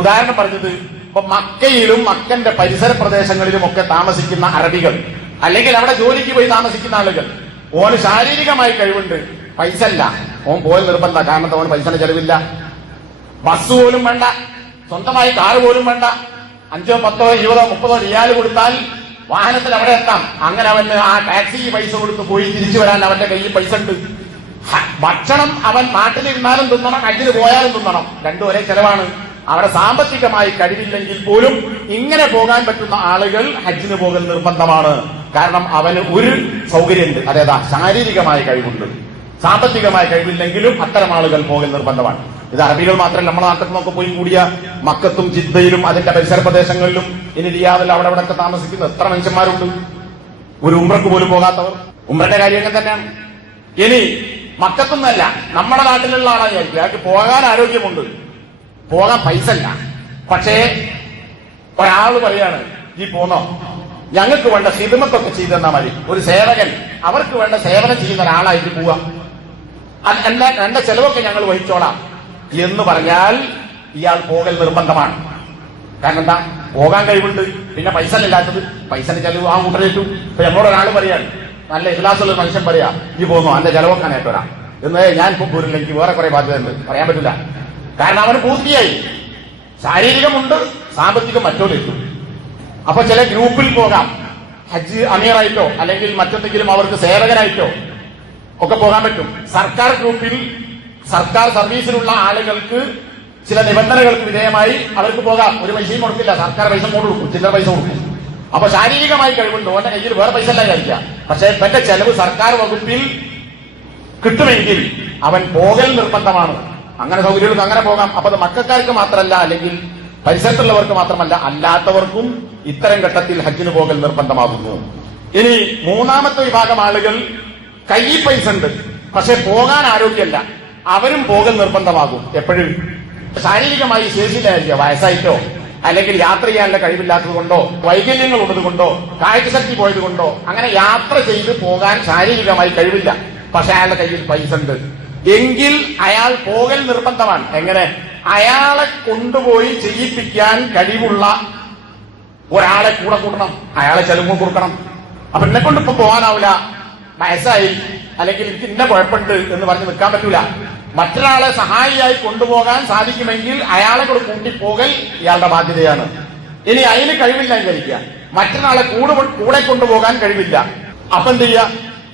ഉദാഹരണം പറഞ്ഞത്, ഇപ്പൊ മക്കയിലും മക്കന്റെ പരിസര പ്രദേശങ്ങളിലും ഒക്കെ താമസിക്കുന്ന അറബികൾ, അല്ലെങ്കിൽ അവിടെ ജോലിക്ക് പോയി താമസിക്കുന്ന ആളുകൾ, ഓന് ശാരീരികമായി കഴിവുണ്ട്, പൈസ ഇല്ല, ഓൻ പോകൽ നിർബന്ധ. കാരണം ഓന് പൈസയുടെ ചെലവില്ല, ബസ് പോലും വേണ്ട, സ്വന്തമായി കാറ് പോലും വേണ്ട, 5, 10, 20, 30 റിയാല് കൊടുത്താൽ വാഹനത്തിൽ അവിടെ എത്താം. അങ്ങനെ അവന് ആ ടാക്സി പൈസ കൊടുത്ത് പോയി തിരിച്ചു വരാൻ അവന്റെ കയ്യിൽ പൈസ ഉണ്ട്. ഭക്ഷണം അവൻ നാട്ടിലിരുന്നാലും തിന്നണം, ഹജ്ജിന് പോയാലും തിന്നണം, രണ്ടും ഒരേ ചെലവാണ്. അവിടെ സാമ്പത്തികമായി കഴിവില്ലെങ്കിൽ പോലും ഇങ്ങനെ പോകാൻ പറ്റുന്ന ആളുകൾ ഹജ്ജിന് പോകൽ നിർബന്ധമാണ്. കാരണം അവന് ഒരു സൗകര്യമുണ്ട്, അതേതാ, ശാരീരികമായ കഴിവുണ്ട്. സാമ്പത്തികമായ കഴിവില്ലെങ്കിലും അത്തരം ആളുകൾ പോകൽ നിർബന്ധമാണ്. ഇത് അറബികൾ മാത്രമല്ല, നമ്മുടെ നാട്ടിൽ നിന്നൊക്കെ പോയി കൂടിയ മക്കത്തും ജിദ്ദയിലും അതിന്റെ പരിസര പ്രദേശങ്ങളിലും ഇനി റിയാദിൽ അവിടെ ഒക്കെ താമസിക്കുന്ന എത്ര മനുഷ്യന്മാരുണ്ട്, ഒരു ഉംറക്ക് പോലും പോകാത്തവർ. ഉംറയുടെ കാര്യമൊക്കെ തന്നെയാണ്. ഇനി മക്കത്തൊന്നല്ല, നമ്മുടെ നാട്ടിലുള്ള ആളായിരിക്കും, അയാൾക്ക് പോകാൻ ആരോഗ്യമുണ്ട്, പോകാൻ പൈസ ഇല്ല. പക്ഷേ ഒരാൾ പറയാണ്, ഈ പോന്നോ, ഞങ്ങൾക്ക് വേണ്ട ഹിദ്മത്തൊക്കെ ചെയ്തു തന്നാൽ മതി, ഒരു സേവകൻ അവർക്ക് വേണ്ട സേവനം ചെയ്യുന്ന ഒരാളായിട്ട് പോവാ, എന്റെ ചെലവൊക്കെ ഞങ്ങൾ വഹിച്ചോളാം എന്ന് പറഞ്ഞാൽ ഇയാൾ പോകൽ നിർബന്ധമാണ്. കാരണം എന്താ, പോകാൻ കഴിവുണ്ട്, പിന്നെ പൈസ ഇല്ലാത്തത്, പൈസന്റെ ചെലവ് ആ കൂട്ടരേറ്റു. ഇപ്പൊ എന്നോട് ഒരാൾ പറയാണ്, നല്ല ഇഖ്ലാസുള്ള മനുഷ്യൻ പറയാ, ഈ പോന്നോ, എന്റെ ചെലവൊക്കാനായിട്ട് വരാം എന്ന്. ഞാൻ ഇപ്പൊ പോരില്ല, എനിക്ക് വേറെ കുറെ ബാധ്യത ഉണ്ട്, പറയാൻ പറ്റില്ല. കാരണം അവന് പൂർത്തിയായി, ശാരീരികമുണ്ട്, സാമ്പത്തികം മറ്റോലെത്തും. അപ്പൊ ചില ഗ്രൂപ്പിൽ പോകാം, ഹജ്ജ് അമീറായിട്ടോ അല്ലെങ്കിൽ മറ്റെന്തെങ്കിലും അവർക്ക് സേവകനായിട്ടോ ഒക്കെ പോകാൻ പറ്റും. സർക്കാർ ഗ്രൂപ്പിൽ സർക്കാർ സർവീസിലുള്ള ആളുകൾക്ക് ചില നിബന്ധനകൾക്ക് വിധേയമായി അവർക്ക് പോകാം. ഒരു പൈസയും കൊടുക്കില്ല, സർക്കാർ പൈസ കൊടുക്കും, ചില്ലറ പൈസ കൊടുക്കും. അപ്പൊ ശാരീരികമായി കഴിവുണ്ട്, ഓന്റെ കയ്യിൽ വേറെ പൈസ അല്ല കഴിക്കുക, പക്ഷെ തന്റെ ചെലവ് സർക്കാർ വകുപ്പിൽ കിട്ടുമെങ്കിൽ അവൻ പോകൽ നിർബന്ധമാണ്. അങ്ങനെ സൗകര്യങ്ങൾക്ക് അങ്ങനെ പോകാം. അപ്പൊ അത് മക്കൾക്കാർക്ക് മാത്രമല്ല, അല്ലെങ്കിൽ പരിസരത്തുള്ളവർക്ക് മാത്രമല്ല, അല്ലാത്തവർക്കും ഇത്തരം ഘട്ടത്തിൽ ഹജ്ജിന് പോകൽ നിർബന്ധമാകുന്നു. ഇനി മൂന്നാമത്തെ വിഭാഗം ആളുകൾ കയ്യിൽ പൈസ ഉണ്ട്, പക്ഷെ പോകാൻ ആരോഗ്യമല്ല, അവരും പോകൽ നിർബന്ധമാകും. എപ്പോഴും ശാരീരികമായി ശേഷിയില്ലായിരിക്കുക, വയസ്സായിട്ടോ അല്ലെങ്കിൽ യാത്ര ചെയ്യാനുള്ള കഴിവില്ലാത്തത് കൊണ്ടോ വൈകല്യങ്ങൾ ഉള്ളതുകൊണ്ടോ കാഴ്ചശക്തി പോയത് കൊണ്ടോ അങ്ങനെ യാത്ര ചെയ്ത് പോകാൻ ശാരീരികമായി കഴിവില്ല, പക്ഷെ അയാളുടെ കയ്യിൽ പൈസ ഉണ്ട് എങ്കിൽ അയാൾ പോകൽ നിർബന്ധമാണ്. എങ്ങനെ? അയാളെ കൊണ്ടുപോയി ചെയ്യിപ്പിക്കാൻ കഴിവുള്ള ഒരാളെ കൂടെ കൂട്ടണം, അയാളെ ചെലവ് കൊടുക്കണം. അപ്പൊ എന്നെ കൊണ്ട് ഇപ്പൊ പോകാനാവില്ല, വയസ്സായി, അല്ലെങ്കിൽ എനിക്ക് ഇന്ന കുഴപ്പമുണ്ട് എന്ന് പറഞ്ഞ് നിൽക്കാൻ പറ്റൂല. മറ്റൊരാളെ സഹായിയായി കൊണ്ടുപോകാൻ സാധിക്കുമെങ്കിൽ അയാളെ കൂടെ കൂട്ടിപ്പോകൽ ഇയാളുടെ ബാധ്യതയാണ്. ഇനി അതിന് കഴിവില്ല വിചാരിക്കുക, മറ്റൊരാളെ കൂടെ കൊണ്ടുപോകാൻ കഴിവില്ല. അപ്പൊ എന്ത് ചെയ്യുക?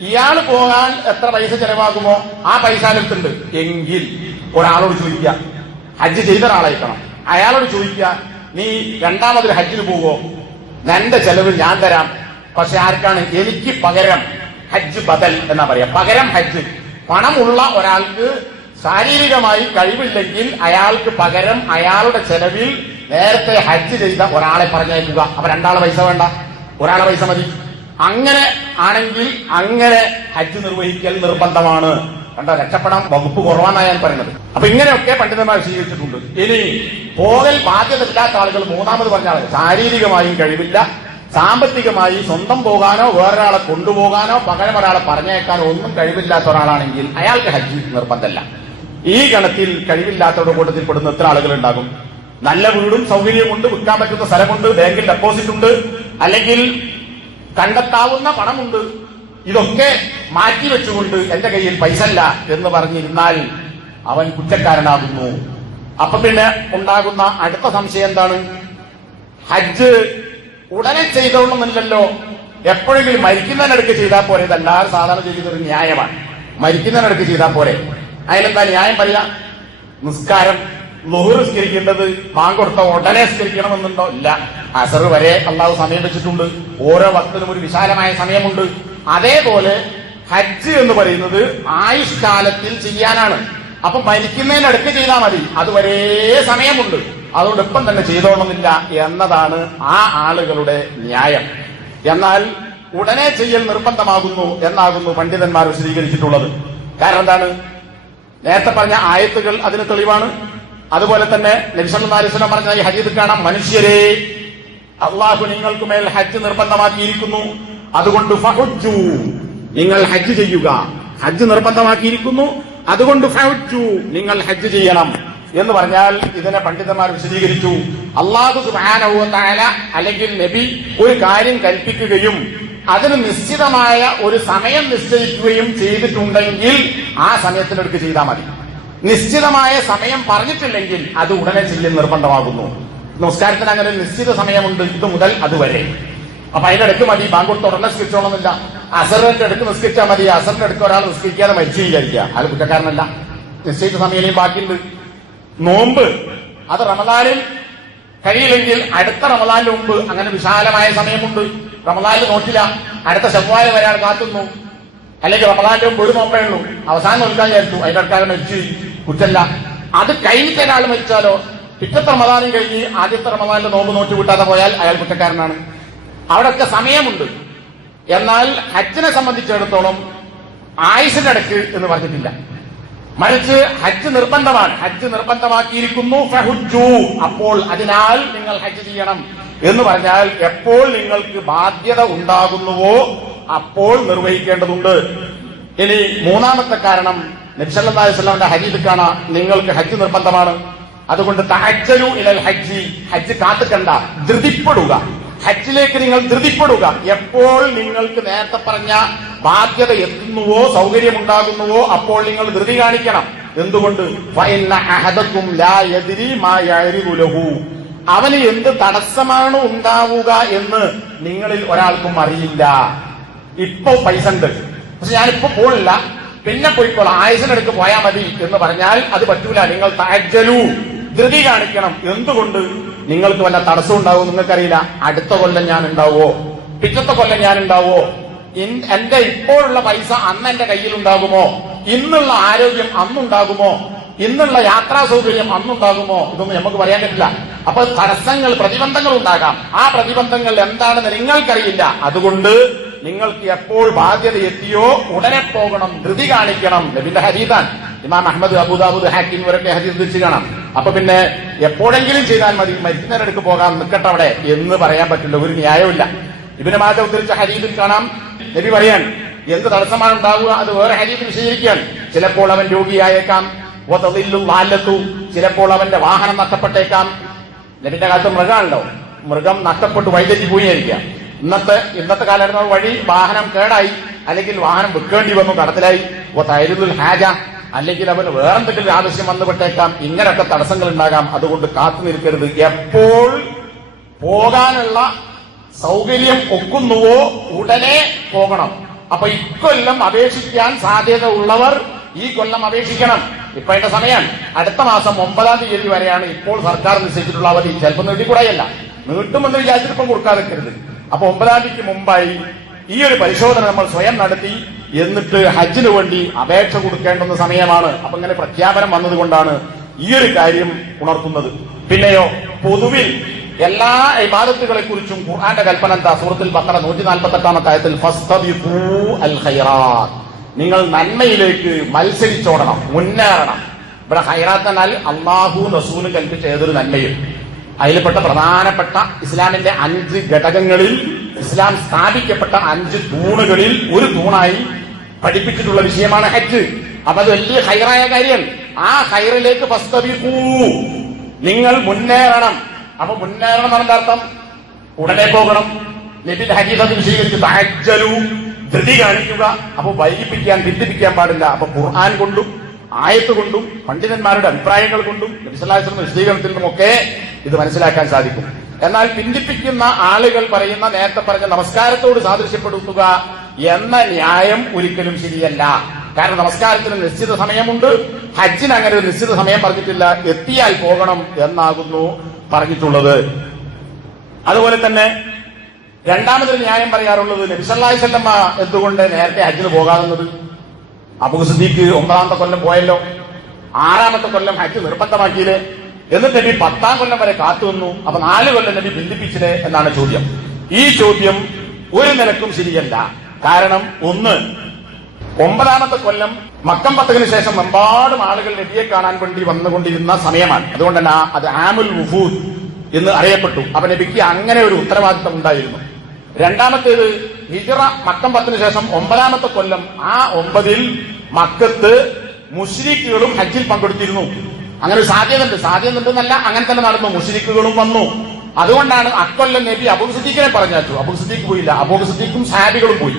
ഇയാൾ പോകാൻ എത്ര പൈസ ചെലവാകുമോ ആ പൈസ അടുത്തുണ്ട് എങ്കിൽ ഒരാളോട് ചോദിക്കുക, ഹജ്ജ് ചെയ്ത ഒരാളായിരിക്കണം, അയാളോട് ചോദിക്കുക, നീ രണ്ടാമതൊരു ഹജ്ജിന് പോവോ? എന്റെ ചെലവ് ഞാൻ തരാം, പക്ഷെ ആർക്കാണ്? എനിക്ക് പകരം ഹജ്ജ് ബദൽ എന്നാ പറയാ, പകരം ഹജ്ജ്. പണമുള്ള ഒരാൾക്ക് ശാരീരികമായി കഴിവില്ലെങ്കിൽ അയാൾക്ക് പകരം അയാളുടെ ചെലവിൽ നേരത്തെ ഹജ്ജ് ചെയ്ത ഒരാളെ പറഞ്ഞയക്കുക. അപ്പൊ രണ്ടാളെ പൈസ വേണ്ട, ഒരാളെ പൈസ മതി. അങ്ങനെ ആണെങ്കിൽ അങ്ങനെ ഹജ്ജ് നിർവഹിക്കൽ നിർബന്ധമാണ്. കണ്ടോ, രക്ഷപ്പെടാൻ വകുപ്പ് കുറവാന്നാണ് ഞാൻ പറയുന്നത്. അപ്പൊ ഇങ്ങനെയൊക്കെ പണ്ഡിതന്മാർ സ്വീകരിച്ചിട്ടുണ്ട്. ഇനി പോകൽ ബാധ്യതയില്ലാത്ത ആളുകൾ, മൂന്നാമത് പറഞ്ഞ ആളുകൾ ശാരീരികമായും കഴിവില്ല, സാമ്പത്തികമായി സ്വന്തം പോകാനോ വേറൊരാളെ കൊണ്ടുപോകാനോ പകരം ഒരാളെ പറഞ്ഞേക്കാനോ ഒന്നും കഴിവില്ലാത്ത ഒരാളാണെങ്കിൽ അയാൾക്ക് ഹജ്ജ് നിർബന്ധമല്ല. ഈ ഗണത്തിൽ കഴിവില്ലാത്തവരുടെ കൂട്ടത്തിൽ പെടുന്ന എത്ര ആളുകൾ ഉണ്ടാകും? നല്ല വീടും സൗകര്യമുണ്ട്, വിൽക്കാൻ പറ്റുന്ന സ്ഥലമുണ്ട്, ബാങ്കിൽ ഡെപ്പോസിറ്റ് ഉണ്ട്, അല്ലെങ്കിൽ കണ്ടെത്താവുന്ന പണമുണ്ട്, ഇതൊക്കെ മാറ്റിവെച്ചുകൊണ്ട് എന്റെ കയ്യിൽ പൈസ ഇല്ല എന്ന് പറഞ്ഞിരുന്നാൽ അവൻ കുറ്റക്കാരനാകുന്നു. അപ്പൊ പിന്നെ ഉണ്ടാകുന്ന അടുത്ത സംശയം എന്താണ്? ഹജ്ജ് ഉടനെ ചെയ്തോളുന്നില്ലല്ലോ, എപ്പോഴെങ്കിലും മരിക്കുന്നതിനിടയ്ക്ക് ചെയ്താൽ പോരെ. ഇതെല്ലാവരും സാധാരണ ചെയ്യുന്നൊരു ന്യായമാണ്, മരിക്കുന്നതിനിടയ്ക്ക് ചെയ്താൽ പോരെ. അതിലെന്താ ന്യായം പറയാ? നിസ്കാരം ളുഹർ നിസ്കരിക്കേണ്ടത് ബാങ്ക് കൊടുത്ത ഉടനെ നിസ്കരിക്കണമെന്നുണ്ടോ? ഇല്ല, അസർ വരെ അള്ളാഹു സമയം വെച്ചിട്ടുണ്ട്, ഓരോ വക്തിനും ഒരു വിശാലമായ സമയമുണ്ട്. അതേപോലെ ഹജ്ജ് എന്ന് പറയുന്നത് ആയുഷ്കാലത്തിൽ ചെയ്യാനാണ്. അപ്പൊ മരിക്കുന്നതിനടുക്ക് ചെയ്താൽ മതി, അതുവരെ സമയമുണ്ട്, അതുകൊണ്ട് ഇപ്പം തന്നെ ചെയ്തോളണമെന്നില്ല എന്നതാണ് ആ ആളുകളുടെ ന്യായം. എന്നാൽ ഉടനെ ചെയ്യൽ നിർബന്ധമാകുന്നു എന്നാകുന്നു പണ്ഡിതന്മാർ വിശദീകരിച്ചിട്ടുള്ളത്. കാരണം എന്താണ്? നേരത്തെ പറഞ്ഞ ആയത്തുകൾ അതിന് തെളിവാണ്. അതുപോലെ തന്നെ നബി സല്ലല്ലാഹു അലൈഹി വസല്ലം പറഞ്ഞ ഈ ഹദീസിൽ കാണാം, മനുഷ്യരെ അള്ളാഹു നിങ്ങൾക്ക് മേൽ ഹജ്ജ് നിർബന്ധമാക്കിയിരിക്കുന്നു, അതുകൊണ്ട് ഫഹുജ്ജു, നിങ്ങൾ ഹജ്ജ് ചെയ്യുക. ഹജ്ജ് നിർബന്ധമാക്കിയിരിക്കുന്നു, അതുകൊണ്ട് ഫഹുജ്ജു, നിങ്ങൾ ഹജ്ജ് ചെയ്യണം എന്ന് പറഞ്ഞാൽ ഇതിനെ പണ്ഡിതന്മാർ വിശദീകരിച്ചു. അല്ലാഹു സുബ്ഹാനഹു വ തആല അല്ലെങ്കിൽ നബി ഒരു കാര്യം കൽപ്പിക്കുകയും അതിന് നിശ്ചിതമായ ഒരു സമയം നിശ്ചയിക്കുകയും ചെയ്തിട്ടുണ്ടെങ്കിൽ ആ സമയത്തിനടുക്ക് ചെയ്താൽ മതി. നിശ്ചിതമായ സമയം പറഞ്ഞിട്ടില്ലെങ്കിൽ അത് ഉടനെ ചെയ്യൽ നിർബന്ധമാകുന്നു. നമസ്കാരത്തിന് അങ്ങനെ ഒരു നിശ്ചിത സമയമുണ്ട്, ഇത് മുതൽ അതുവരെ. അപ്പൊ അതിനിടയ്ക്ക് മതി, ബാങ്ക് കൊടുത്ത് ഉടനെ നിസ്കരിച്ചോണമെന്നില്ല. അസറിന്റെ അടുക്ക് നിസ്കരിച്ചാൽ മതി. അസറിന്റെ അടുക്ക് ഒരാൾ നിസ്കരിക്കാതെ മരിച്ചു വിചാരിക്കുക, അയാൾ കുറ്റക്കാരനല്ല. നിശ്ചയിച്ച സമയം ബാക്കിയുണ്ട്. നോമ്പ് അത് റമദാനിൽ കഴിയില്ലെങ്കിൽ അടുത്ത റമദാനിന് മുമ്പ് അങ്ങനെ വിശാലമായ സമയമുണ്ട്. റമദാനിൽ നോക്കില്ല, അടുത്ത ശവ്വാൽ വരെ ആൾ കാത്തുന്നു. അല്ലെങ്കിൽ റമദാനിന്റെ മുമ്പ് ഒരു നോമ്പേ ഉള്ളൂ, അവസാനം നോക്കാൻ വിചാരിച്ചു, അതിന്റെ അടുക്കാലം മരിച്ചു, കുറ്റല്ല. അത് കഴിഞ്ഞിട്ട് ഒരാൾ മരിച്ചാലോ, പിറ്റത്തെ റമദാനും കഴിഞ്ഞ് ആദ്യത്തെ റമദാനിന്റെ നോമ്പ് നോക്കി വിട്ടാതെ പോയാൽ അയാൾ കുറ്റക്കാരനാണ്. അവിടെയൊക്കെ സമയമുണ്ട്. എന്നാൽ ഹജ്ജിനെ സംബന്ധിച്ചിടത്തോളം ആയുസിന്റെ ഇടയ്ക്ക് എന്ന് പറഞ്ഞിട്ടില്ല, മറിച്ച് ഹജ്ജ് നിർബന്ധമാണ്. ഹജ്ജ് നിർബന്ധമാക്കിയിരിക്കുന്നു, ഫഹുജ്ജു, അപ്പോൾ അതിനാൽ നിങ്ങൾ ഹജ്ജ് ചെയ്യണം എന്ന് പറഞ്ഞാൽ എപ്പോൾ നിങ്ങൾക്ക് ബാധ്യത ഉണ്ടാകുന്നുവോ അപ്പോൾ നിർവഹിക്കേണ്ടതുണ്ട്. ഇനി മൂന്നാമത്തെ കാരണം നബി സല്ലല്ലാഹു അലൈഹി വസല്ലമയുടെ ഹദീസിൽ കാണാം, നിങ്ങൾക്ക് ഹജ്ജ് നിർബന്ധമാണ്, അതുകൊണ്ട് തഅജ്ജലു ഇലൽ ഹജ്ജി, ഹജ്ജ് കാത്തുക്കണ്ട, ധൃതിപ്പെടുക, ഹജ്ജിലേക്ക് നിങ്ങൾ ധൃതിപ്പെടുക. എപ്പോൾ നിങ്ങൾക്ക് നേരത്തെ പറഞ്ഞ ബാധ്യത എത്തുന്നുവോ സൗകര്യമുണ്ടാകുന്നുവോ അപ്പോൾ നിങ്ങൾ ധൃതി കാണിക്കണം. എന്തുകൊണ്ട്? ഫഇന്ന അഹദകും ലാ യദ്രി മാ യഅരിദു ലഹു, അവന് എന്ത് തടസ്സമാണ് ഉണ്ടാവുക എന്ന് നിങ്ങളിൽ ഒരാൾക്കും അറിയില്ല. ഇപ്പൊ പൈസ ഉണ്ട്, പക്ഷെ ഞാനിപ്പോ പോണില്ല, പിന്നെ പോയിക്കോളാം, ആയുസിനടുക്ക് പോയാൽ മതി എന്ന് പറഞ്ഞാൽ അത് പറ്റൂല. നിങ്ങൾ തഅജ്ജലു, ധൃതി കാണിക്കണം. എന്തുകൊണ്ട്? നിങ്ങൾക്ക് വല്ല തടസ്സം ഉണ്ടാവും, നിങ്ങൾക്കറിയില്ല. അടുത്ത കൊല്ലം ഞാൻ ഉണ്ടാവോ, പിറ്റത്തെ കൊല്ലം ഞാൻ ഉണ്ടാവോ, എന്റെ ഇപ്പോഴുള്ള പൈസ അന്ന് എന്റെ കയ്യിലുണ്ടാകുമോ, ഇന്നുള്ള ആരോഗ്യം അന്നുണ്ടാകുമോ, ഇന്നുള്ള യാത്രാ സൗകര്യം അന്നുണ്ടാകുമോ, ഇതൊന്നും നമുക്ക് പറയാൻ പറ്റില്ല. അപ്പൊ തടസ്സങ്ങൾ, പ്രതിബന്ധങ്ങൾ ഉണ്ടാകാം. ആ പ്രതിബന്ധങ്ങൾ എന്താണെന്ന് നിങ്ങൾക്കറിയില്ല. അതുകൊണ്ട് നിങ്ങൾക്ക് എപ്പോൾ ബാധ്യത എത്തിയോ ഉടനെ പോകണം, ധൃതി കാണിക്കണം. നബിന്റെ ഹദീസാൻ, ഇമാം അഹ്മദ്, അബൂദാവൂദ്, ഹാക്കിം ഇവരൊക്കെ ഹദീസ് തിരിച്ചു കാണാം. അപ്പൊ പിന്നെ എപ്പോഴെങ്കിലും ചെയ്താൽ മതി, മരിക്കുന്നതിനടുക്ക് പോകാൻ നിൽക്കട്ടെ അവിടെ എന്ന് പറയാൻ പറ്റില്ല, ഒരു ന്യായമില്ല. ഇബ്നു മാജ ഉദ്ധരിച്ച ഹദീസിൽ കാണാം, നബി പറയാൻ എന്ത് തടസ്സമാണ് ഉണ്ടാവുക അത് വേറെ ഹദീസിൽ വിശദീകരിക്കാൻ. ചിലപ്പോൾ അവൻ രോഗിയായേക്കാം, ചിലപ്പോൾ അവന്റെ വാഹനം നഷ്ടപ്പെട്ടേക്കാം. നബിന്റെ കാലത്ത് മൃഗമാണല്ലോ, മൃഗം നഷ്ടപ്പെട്ട് വഴിതെറ്റി പോയിരിക്കാം. ഇന്നത്തെ കാലത്ത് വഴി വാഹനം കേടായി, അല്ലെങ്കിൽ വാഹനം വിൽക്കേണ്ടി വന്നു, കടത്തിലായി. തൈരുൽ ഹാജ, അല്ലെങ്കിൽ അവന് വേറെന്തെങ്കിലും ആവശ്യം വന്നുപെട്ടേക്കാം. ഇങ്ങനെയൊക്കെ തടസ്സങ്ങൾ ഉണ്ടാകാം. അതുകൊണ്ട് കാത്തു നിൽക്കരുത്, എപ്പോൾ പോകാനുള്ള സൗകര്യം ഒക്കുന്നുവോ ഉടനെ പോകണം. അപ്പൊ ഇക്കൊല്ലം അപേക്ഷിക്കാൻ സാധ്യത ഉള്ളവർ ഈ കൊല്ലം അപേക്ഷിക്കണം. ഇപ്പൊ അതിന്റെ സമയം അടുത്ത മാസം 9-ാം തീയതി വരെയാണ് ഇപ്പോൾ സർക്കാർ നിശ്ചയിച്ചിട്ടുള്ള അവധി. ചിലപ്പോൾ നീട്ടിക്കൂടായല്ല, നീട്ടുമെന്ന് വിചാരിച്ചിട്ട് ഇപ്പം കൊടുക്കാതെ നിൽക്കരുത്. അപ്പൊ 9-ാം തീയതിക്ക് മുമ്പായി ഈ ഒരു പരിശോധന നമ്മൾ സ്വയം നടത്തി എന്നിട്ട് ഹജ്ജിന് വേണ്ടി അപേക്ഷ കൊടുക്കേണ്ടുന്ന സമയമാണ്. അപ്പൊ ഇങ്ങനെ പ്രഖ്യാപനം വന്നതുകൊണ്ടാണ് ഈ ഒരു കാര്യം ഉണർത്തുന്നത്. പിന്നെയോ, പൊതുവിൽ എല്ലാ ഇബാദത്തുകളെ കുറിച്ചും ഖുർആന്റെ കൽപ്പന എന്താ? സൂറത്തുൽ ബഖറ 148-ാമത്തെ ആയത്തിൽ ഫസ്തബിഖൂ അൽ ഖൈറാത്ത്, നിങ്ങൾ നന്മയിലേക്ക് മത്സരിച്ചോടണം, മുന്നേറണം. ഇവിടെ ഖൈറാത്ത് എന്നാൽ അല്ലാഹു റസൂലും കൽപ്പിച്ച ഏതൊരു നന്മയും അതിൽപ്പെട്ട പ്രധാനപ്പെട്ട ഇസ്ലാമിന്റെ 5 ഘടകങ്ങളിൽ, ഇസ്ലാം സ്ഥാപിക്കപ്പെട്ട 5 തൂണുകളിൽ ഒരു തൂണായി പഠിപ്പിച്ചിട്ടുള്ള വിഷയമാണ് ഹജ്ജ്. അപ്പൊ അത് വലിയ ഖൈറായ കാര്യം. ആ ഖൈറിലേക്ക് ഫസ്തബിഖൂ, നിങ്ങൾ മുന്നേറണം. അപ്പൊ മുന്നേറണം എന്ന അർത്ഥം ഉടനെ പോകണം. നബിയുടെ ഹദീസ് അത് വിശദീകരിച്ചു, തഅജ്ജലു, ധൃതി കാണിക്കുക. അപ്പൊ വൈകിപ്പിക്കാൻ, ഭിന്നിപ്പിക്കാൻ പാടില്ല. അപ്പൊ ഖുർആൻ കൊണ്ടും ആയത്ത് കൊണ്ടും പണ്ഡിതന്മാരുടെ അഭിപ്രായങ്ങൾ കൊണ്ടും നബി സല്ലല്ലാഹു അലൈഹി വസല്ലം വിശദീകരണത്തിൽ നിന്നുമൊക്കെ ഇത് മനസ്സിലാക്കാൻ സാധിക്കും. എന്നാൽ ഭിന്നിപ്പിക്കുന്ന ആളുകൾ പറയുന്ന, നേരത്തെ പറഞ്ഞ നമസ്കാരത്തോട് സാദൃശ്യപ്പെടുത്തുക എന്ന ന്യായം ഒരിക്കലും ശരിയല്ല. കാരണം നമസ്കാരത്തിന് നിശ്ചിത സമയമുണ്ട്, ഹജ്ജിന് അങ്ങനെ ഒരു നിശ്ചിത സമയം പറഞ്ഞിട്ടില്ല, എത്തിയാൽ പോകണം എന്നാകുന്നു പറഞ്ഞിട്ടുള്ളത്. അതുപോലെ തന്നെ രണ്ടാമതൊരു ന്യായം പറയാറുള്ളത് നബി സല്ലല്ലാഹു അലൈഹി വസല്ലം എന്തുകൊണ്ട് നേരത്തെ ഹജ്ജിന് പോകാതെന്നത്? അബൂ സിദ്ദീഖ് 9ാമത്തെ കൊല്ലം പോയല്ലോ, 6ാമത്തെ കൊല്ലം ഹജ്ജ് നിർബന്ധമാക്കിയില്ലേ, എന്നിട്ട് നബി 10ാം കൊല്ലം വരെ കാത്തുനിന്നു, അപ്പൊ 4 കൊല്ലം നബി ബന്ധിപ്പിച്ചില്ലേ എന്നാണ് ചോദ്യം. ഈ ചോദ്യം ഒരു നിലക്കും ശരിയല്ല. കാരണം ഒന്ന്, 9ാമത്തെ കൊല്ലം മക്കം ഫതഹിന് ശേഷം എമ്പാടും ആളുകൾ നബിയെ കാണാൻ വേണ്ടി വന്നുകൊണ്ടിരുന്ന സമയമാണ്. അതുകൊണ്ട് തന്നെ അത് ആമുൽ വുഫൂദ് എന്ന് അറിയപ്പെട്ടു. അപ്പൊ നബിക്ക് അങ്ങനെ ഒരു ഉത്തരവാദിത്തം ഉണ്ടായിരുന്നു. രണ്ടാമത്തേത്, ഹിജ്റ മക്കം 10ന് ശേഷം 9ാമത്തെ കൊല്ലം, ആ 9ൽ മക്കത്ത് മുശ്രിക്കുകളും ഹജ്ജിൽ പങ്കെടുത്തിരുന്നു. അങ്ങനെ ഒരു സാധ്യത ഉണ്ടെന്നല്ല, അങ്ങനെ തന്നെ നടന്നു. മുശ്രിക്കുകളും വന്നു. അതുകൊണ്ടാണ് അക്കൊല്ലം നബി അബൂ സിദ്ദീഖിനെ പറഞ്ഞയച്ചു. അബൂ സിദ്ദീഖ് പോയില്ല, അബൂ സിദ്ദീഖും സഹാബികളും പോയി.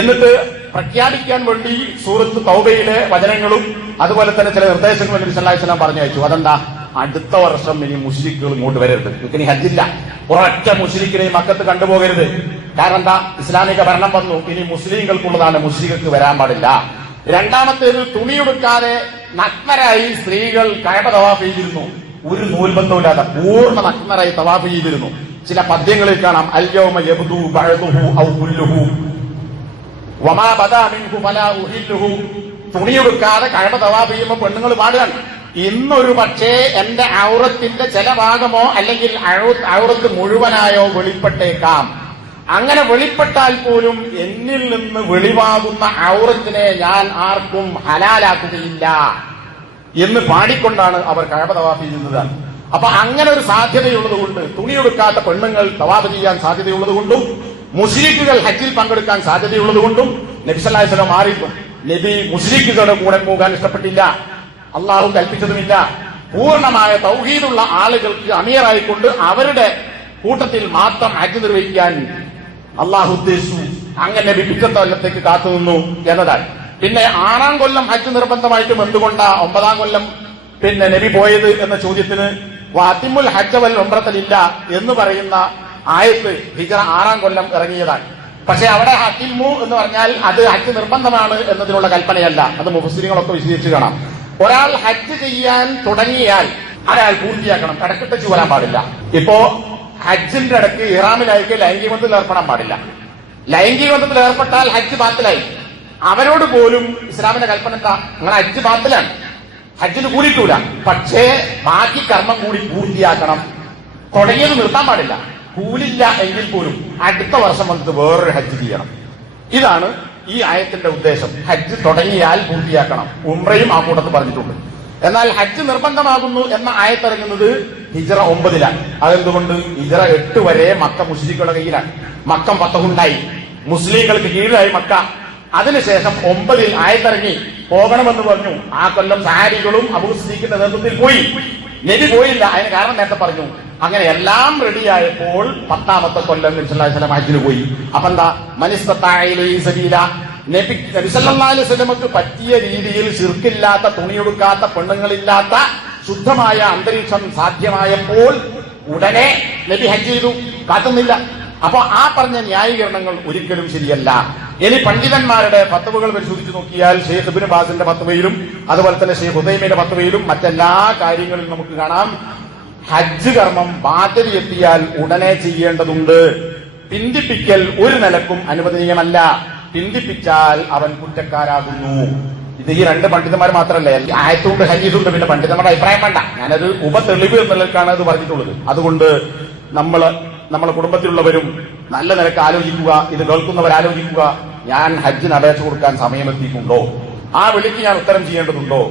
എന്നിട്ട് പ്രഖ്യാപിക്കാൻ വേണ്ടി സൂറത്ത് തൗബയിലെ വചനങ്ങളും അതുപോലെ തന്നെ ചില നിർദ്ദേശങ്ങളും നബി സല്ലല്ലാഹു അലൈഹി വസല്ലം പറഞ്ഞയച്ചു. അതെന്താ? അടുത്ത വർഷം ഇനി മുശ്രിക്കുകൾ ഇങ്ങോട്ട് വരരുത്, ഇനി ഹജ്ജില്ല, ഒരൊറ്റ മുശ്രിക്കിനെ മക്കത്ത് കണ്ടുപോകരുത്. കാരണം എന്താ? ഇസ്ലാമിക ഭരണം വന്നു, ഇനി മുസ്ലിങ്ങൾക്കുള്ളതാണ്, മുശ്രികൾക്ക് വരാൻ പാടില്ല. രണ്ടാമത്തേത്, തുണിയെടുക്കാതെ നഗ്നരായി സ്ത്രീകൾ കഅബ തവാഫ് ചെയ്തിരുന്നു. ഒരു നൂൽബന്ധമില്ലാതെ പൂർണ്ണ നഗ്നരായി തവാഫ് ചെയ്തിരുന്നു. ചില പദ്യങ്ങളിൽ കാണാം, അൽയൗമ യബ്ദു ബഅദുഹു ഔ കുല്ലുഹു വമാ ബദാ മിൻഹു ഫലാ ഉഹില്ലുഹു. തുണിയെടുക്കാതെ കഅബ തവാഫ് ചെയ്യുമ്പോൾ പെണ്ണുങ്ങൾ പാടുകയാണ്, ഇന്നൊരു പക്ഷേ എന്റെ ഔറത്തിന്റെ ചില ഭാഗമോ അല്ലെങ്കിൽ ഔറത്ത് മുഴുവനായോ വെളിപ്പെട്ടേക്കാം. അങ്ങനെ വെളിപ്പെട്ടാൽ പോലും എന്നിൽ നിന്ന് വെളിവാകുന്ന ഔറത്തിനെ ഞാൻ ആർക്കും ഹലാലാക്കുകയില്ല എന്ന് പാടിക്കൊണ്ടാണ് അവർ കഅബ തവാഫ് ചെയ്യുന്നത്. അപ്പൊ അങ്ങനെ ഒരു സാധ്യതയുള്ളതുകൊണ്ട്, തുണിയെടുക്കാത്ത പെണ്ണുങ്ങൾ തവാഫ് ചെയ്യാൻ സാധ്യതയുള്ളതുകൊണ്ടും മുശ്രിക്കുകൾ ഹജ്ജിൽ പങ്കെടുക്കാൻ സാധ്യതയുള്ളതുകൊണ്ടും നബി സല്ലല്ലാഹു അലൈഹി വസല്ലം മാറിയിട്ടു. നബി മുശ്രിക്കുകളുടെ കൂടെ പോകാൻ ഇഷ്ടപ്പെട്ടില്ല, അള്ളാഹു കൽപ്പിച്ചതുമില്ല. പൂർണ്ണമായ തൗഹീദുള്ള ആളുകൾക്ക് അമീറായിക്കൊണ്ട് അവരുടെ കൂട്ടത്തിൽ മാത്രം ഹജ്ജ് നിർവഹിക്കാൻ അള്ളാഹു ഉദ്ദേശിച്ചു. അങ്ങനെ നബി പിറ്റത്തെ കൊല്ലത്തേക്ക് കാത്തുനിന്നു എന്നതാണ്. പിന്നെ 6ാം കൊല്ലം ഹജ്ജ് നിർബന്ധമായിട്ടും എന്തുകൊണ്ടാ 9ാം കൊല്ലം പിന്നെ നബി പോയത് എന്ന ചോദ്യത്തിന് വഅതിമുൽ ഹജ്ജ വൽ ഉംറത്തലില്ല എന്ന് പറയുന്ന ആയത്ത് ഹിജ്റ 6ാം കൊല്ലം ഇറങ്ങിയതാണ്. പക്ഷെ അവിടെ ഹക്കിൽമു എന്ന് പറഞ്ഞാൽ അത് ഹജ്ജ് നിർബന്ധമാണ് എന്നതിനുള്ള കൽപ്പനയല്ല. അത് മുഫസ്സിറുകളൊക്കെ വിശദീകരിച്ച് കാണാം. ഒരാൾ ഹജ്ജ് ചെയ്യാൻ തുടങ്ങിയാൽ അയാൾ പൂർത്തിയാക്കണം, ഇടക്കിട്ടച്ച് വരാൻ പാടില്ല. ഇപ്പോ ഹജ്ജിന്റെ ഇടയ്ക്ക് ഇഹ്റാമിലായിരിക്കും ലൈംഗിക ബന്ധത്തിൽ ഏർപ്പെടാൻ പാടില്ല. ലൈംഗിക ബന്ധത്തിൽ ഏർപ്പെട്ടാൽ ഹജ്ജ് ബാത്തിലായി. അവരോട് പോലും ഇസ്ലാമിന്റെ കൽപ്പന എന്താ? നിങ്ങൾ ഹജ്ജ് ബാത്തിലാണ്, ഹജ്ജിന് കൂടിയിട്ടൂല, പക്ഷേ ബാക്കി കർമ്മം കൂടി പൂർത്തിയാക്കണം. തുടങ്ങിയത് നിർത്താൻ പാടില്ല. കൂലില്ല എങ്കിൽ പോലും അടുത്ത വർഷം വന്നിട്ട് വേറൊരു ഹജ്ജ് ചെയ്യണം. ഇതാണ് ഈ ആയത്തിന്റെ ഉദ്ദേശം. ഹജ്ജ് തുടങ്ങിയാൽ പൂർത്തിയാക്കണം. ഉംറയും ആ കൂട്ടത്ത് പറഞ്ഞിട്ടുണ്ട്. എന്നാൽ ഹജ്ജ് നിർബന്ധമാകുന്നു എന്ന ആയത്തിറങ്ങുന്നത് ഹിജ്റ 9ലാണ്. അതെന്തുകൊണ്ട്? ഹിജ്റ 8 വരെ മക്ക മുശ്രിക്കുകളുടെ കയ്യിലാണ്. മക്കം ഫതഹുണ്ടായി, മുസ്ലിങ്ങൾക്ക് കീഴിലായി മക്ക. അതിനുശേഷം 9ൽ ആയത്തിറങ്ങി പോകണമെന്ന് പറഞ്ഞു. ആ കൊല്ലം സഹാബികളും അബൂ സിദ്ദീഖിന്റെ നേതൃത്വത്തിൽ പോയി. നബി പോയില്ല. അതിന് കാരണം നേരത്തെ പറഞ്ഞു. അങ്ങനെ എല്ലാം റെഡിയായപ്പോൾ 10ാമത്തെ കൊല്ലം നബി സല്ലല്ലാഹു അലൈഹി വസല്ലം ഹജ്ജിന് പോയി. അപ്പൊ എന്താ? മനിസ്തതാഅ ഇലൈഹി സബീല. നബി സല്ലല്ലാഹു അലൈഹി വസല്ലമക്ക് പറ്റിയ രീതിയിൽ ശിർക്കില്ലാത്ത, തുണിയെടുക്കാത്ത, പെണ്ണുങ്ങളില്ലാത്ത ശുദ്ധമായ അന്തരീക്ഷം സാധ്യമായപ്പോൾ ഉടനെ നബി ഹജ്ജ് ചെയ്തു, കാത്തുന്നില്ല. അപ്പൊ ആ പറഞ്ഞ ന്യായീകരണങ്ങൾ ഒരിക്കലും ശരിയല്ല. ഇനി പണ്ഡിതന്മാരുടെ ഫത്വകൾ പരിശോധിച്ച് നോക്കിയാൽ ഷെയ്ഖ് ഇബ്നു ബാസിന്റെ ഫത്വയിലും അതുപോലെ തന്നെ ഷെയ്ഖ് ഉദൈമയുടെ ഫത്വയിലും മറ്റെല്ലാ കാര്യങ്ങളിലും നമുക്ക് കാണാം, ഹജ്ജ് കർമ്മം ബാധ്യതയെത്തിയാൽ ഉടനെ ചെയ്യേണ്ടതുണ്ട്. പിന്തിപ്പിക്കൽ ഒരു നിലക്കും അനുവദനീയമല്ല. പിന്തിപ്പിച്ചാൽ അവൻ കുറ്റക്കാരാകുന്നു. ഇത് ഈ 2 പണ്ഡിതന്മാർ മാത്രമല്ല, ആയത്തുണ്ട് ഹദീസുണ്ട്. പിന്നെ പണ്ഡിതന്മാരുടെ അഭിപ്രായം വേണ്ട, ഞാനൊരു ഉപതെളിവ് എന്നുള്ളതാണ് അത് പറഞ്ഞിട്ടുള്ളത്. അതുകൊണ്ട് നമ്മളെ കുടുംബത്തിലുള്ളവരും നല്ല നിലക്ക് ആലോചിക്കുക, ഇത് കേൾക്കുന്നവർ ആലോചിക്കുക. ഞാൻ ഹജ്ജിന് അപേക്ഷ കൊടുക്കാൻ സമയമെത്തിയിട്ടുണ്ടോ? ആ വിളിക്ക് ഞാൻ ഉത്തരം ചെയ്യേണ്ടതുണ്ടോ?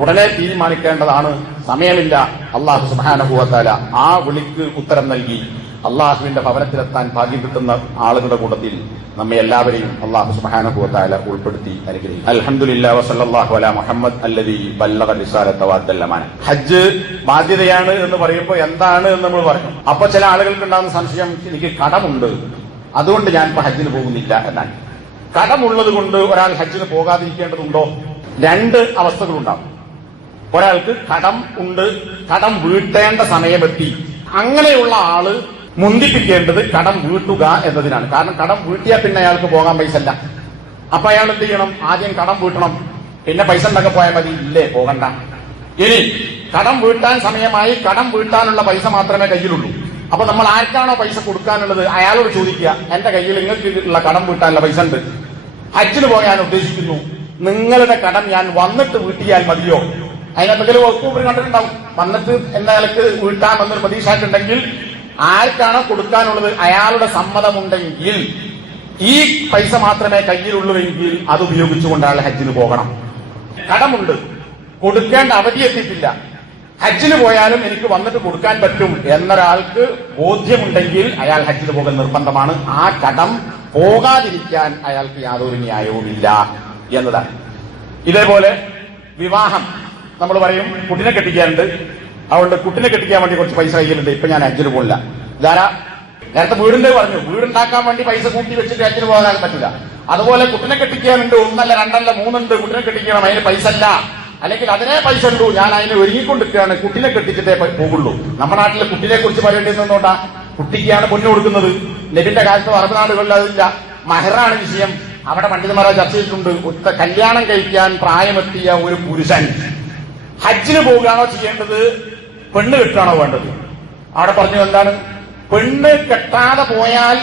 ഉടനെ തീരുമാനിക്കേണ്ടതാണ്. സമയമില്ല. അള്ളാഹു സുബ്ഹാനഹു വ തആല ആ വിളിക്ക് ഉത്തരം നൽകി അള്ളാഹുവിന്റെ ഭവനത്തിലെത്താൻ ഭാഗ്യം കിട്ടുന്ന ആളുകളുടെ കൂട്ടത്തിൽ നമ്മെ എല്ലാവരെയും അള്ളാഹു സുബ്ഹാനഹു വ തആല ഉൾപ്പെടുത്തി അനുഗ്രഹിക്കും. അൽഹംദുലില്ലാഹി വസല്ലല്ലാഹു അലാ മുഹമ്മദ് അല്ലദീ ബല്ലഗ റിസാലത വഅദ്ദൽ അമാന. ഹജ്ജ് ബാധ്യതയാണ് എന്ന് പറയുമ്പോൾ എന്താണ് എന്ന് നമ്മൾ പറഞ്ഞു. അപ്പൊ ചില ആളുകൾക്ക് ഉണ്ടാകുന്ന സംശയം, എനിക്ക് കടമുണ്ട്, അതുകൊണ്ട് ഞാൻ ഇപ്പൊ ഹജ്ജിന് പോകുന്നില്ല എന്നാണ്. കടമുള്ളത് കൊണ്ട് ഒരാൾ ഹജ്ജിന് പോകാതിരിക്കേണ്ടതുണ്ടോ? 2 അവസ്ഥകളുണ്ടാവും. ഒരാൾക്ക് കടം ഉണ്ട്, കടം വീട്ടേണ്ട സമയമെത്തി. അങ്ങനെയുള്ള ആള് മുന്തിപ്പിക്കേണ്ടത് കടം വീട്ടുക എന്നതിനാണ്. കാരണം കടം വീട്ടിയാൽ പിന്നെ അയാൾക്ക് പോകാൻ പൈസ ഇല്ല. അപ്പൊ അയാൾ എന്ത് ചെയ്യണം? ആദ്യം കടം വീട്ടണം, പിന്നെ പൈസ ഉണ്ടാക്കി പോയാൽ മതി. ഇല്ലേ, പോകണ്ട. ഇനി കടം വീട്ടാൻ സമയമായി, കടം വീട്ടാനുള്ള പൈസ മാത്രമേ കയ്യിലുള്ളൂ. അപ്പൊ നമ്മൾ ആർക്കാണോ പൈസ കൊടുക്കാനുള്ളത് അയാളോട് ചോദിക്കുക, എന്റെ കയ്യിൽ നിങ്ങൾക്ക് ഉള്ള കടം വീട്ടാനുള്ള പൈസ ഉണ്ട്, ഹജ്ജിന് പോകാൻ ഉദ്ദേശിക്കുന്നു, നിങ്ങളുടെ കടം ഞാൻ വന്നിട്ട് വീട്ടിയാൽ മതിയോ? അതിനെന്തെങ്കിലും വകുപ്പ് കണ്ടിട്ടുണ്ടാവും. വന്നിട്ട് എന്ന നിലക്ക് വീട്ടാമെന്നൊരു പ്രതീക്ഷയായിട്ടുണ്ടെങ്കിൽ ആർക്കാണോ കൊടുക്കാനുള്ളത് അയാളുടെ സമ്മതമുണ്ടെങ്കിൽ ഈ പൈസ മാത്രമേ കയ്യിലുള്ളൂവെങ്കിൽ അത് ഉപയോഗിച്ചുകൊണ്ട് അയാൾ ഹജ്ജിന് പോകണം. കടമുണ്ട്, കൊടുക്കേണ്ട അവധി എത്തിയിട്ടില്ല, ഹജ്ജിന് പോയാലും എനിക്ക് വന്നിട്ട് കൊടുക്കാൻ പറ്റും എന്നൊരാൾക്ക് ബോധ്യമുണ്ടെങ്കിൽ അയാൾ ഹജ്ജിന് പോകൽ നിർബന്ധമാണ്. ആ കടം പോകാതിരിക്കാൻ അയാൾക്ക് യാതൊരു ന്യായവുമില്ല എന്നതാണ്. ഇതേപോലെ വിവാഹം, നമ്മൾ പറയും കുട്ടിനെ കെട്ടിക്കാനുണ്ട്, അതുകൊണ്ട് കുട്ടിനെ കെട്ടിക്കാൻ വേണ്ടി കുറച്ച് പൈസ കയ്യിലുണ്ട്, ഇപ്പൊ ഞാൻ ഹജ്ജിന് പോകില്ല. ഇതാരാ നേരത്തെ വീടിന്റെ പറഞ്ഞു, വീടുണ്ടാക്കാൻ വേണ്ടി പൈസ കൂട്ടി വെച്ചിട്ട് ഹജ്ജിന് പോകാൻ പറ്റില്ല. അതുപോലെ കുട്ടിനെ കെട്ടിക്കാനുണ്ട്, ഒന്നല്ല രണ്ടല്ല മൂന്നുണ്ട്, കുട്ടിനെ കെട്ടിക്കണം, അതിന് പൈസ അല്ല, അല്ലെങ്കിൽ അതിനെ പൈസ ഉള്ളൂ, ഞാൻ അതിനെ ഒരുങ്ങിക്കൊണ്ടിരിക്കുകയാണ്, കുട്ടിനെ കെട്ടിച്ചിട്ടേ പോകുള്ളൂ. നമ്മുടെ നാട്ടിൽ കുട്ടിനെ കുറിച്ച് പറയേണ്ടതെന്നോട്ടാ, കുട്ടിക്കാണ് പൊന്നു കൊടുക്കുന്നത്. നബിന്റെ കാലത്ത് അറബ് നാടുകളിൽ അതില്ല, മഹറാണ് വിഷയം. അവിടെ പണ്ഡിതന്മാരെ ചർച്ച ചെയ്തിട്ടുണ്ട്. കല്യാണം കഴിക്കാൻ പ്രായമെത്തിയ ഒരു പുരുഷൻ ഹജ്ജിന് പോകുകയാണോ ചെയ്യേണ്ടത്, പെണ്ണ് കെട്ടാണോ വേണ്ടത്? അവിടെ പറഞ്ഞു എന്താണ്, പെണ്ണ് കെട്ടാതെ പോയാൽ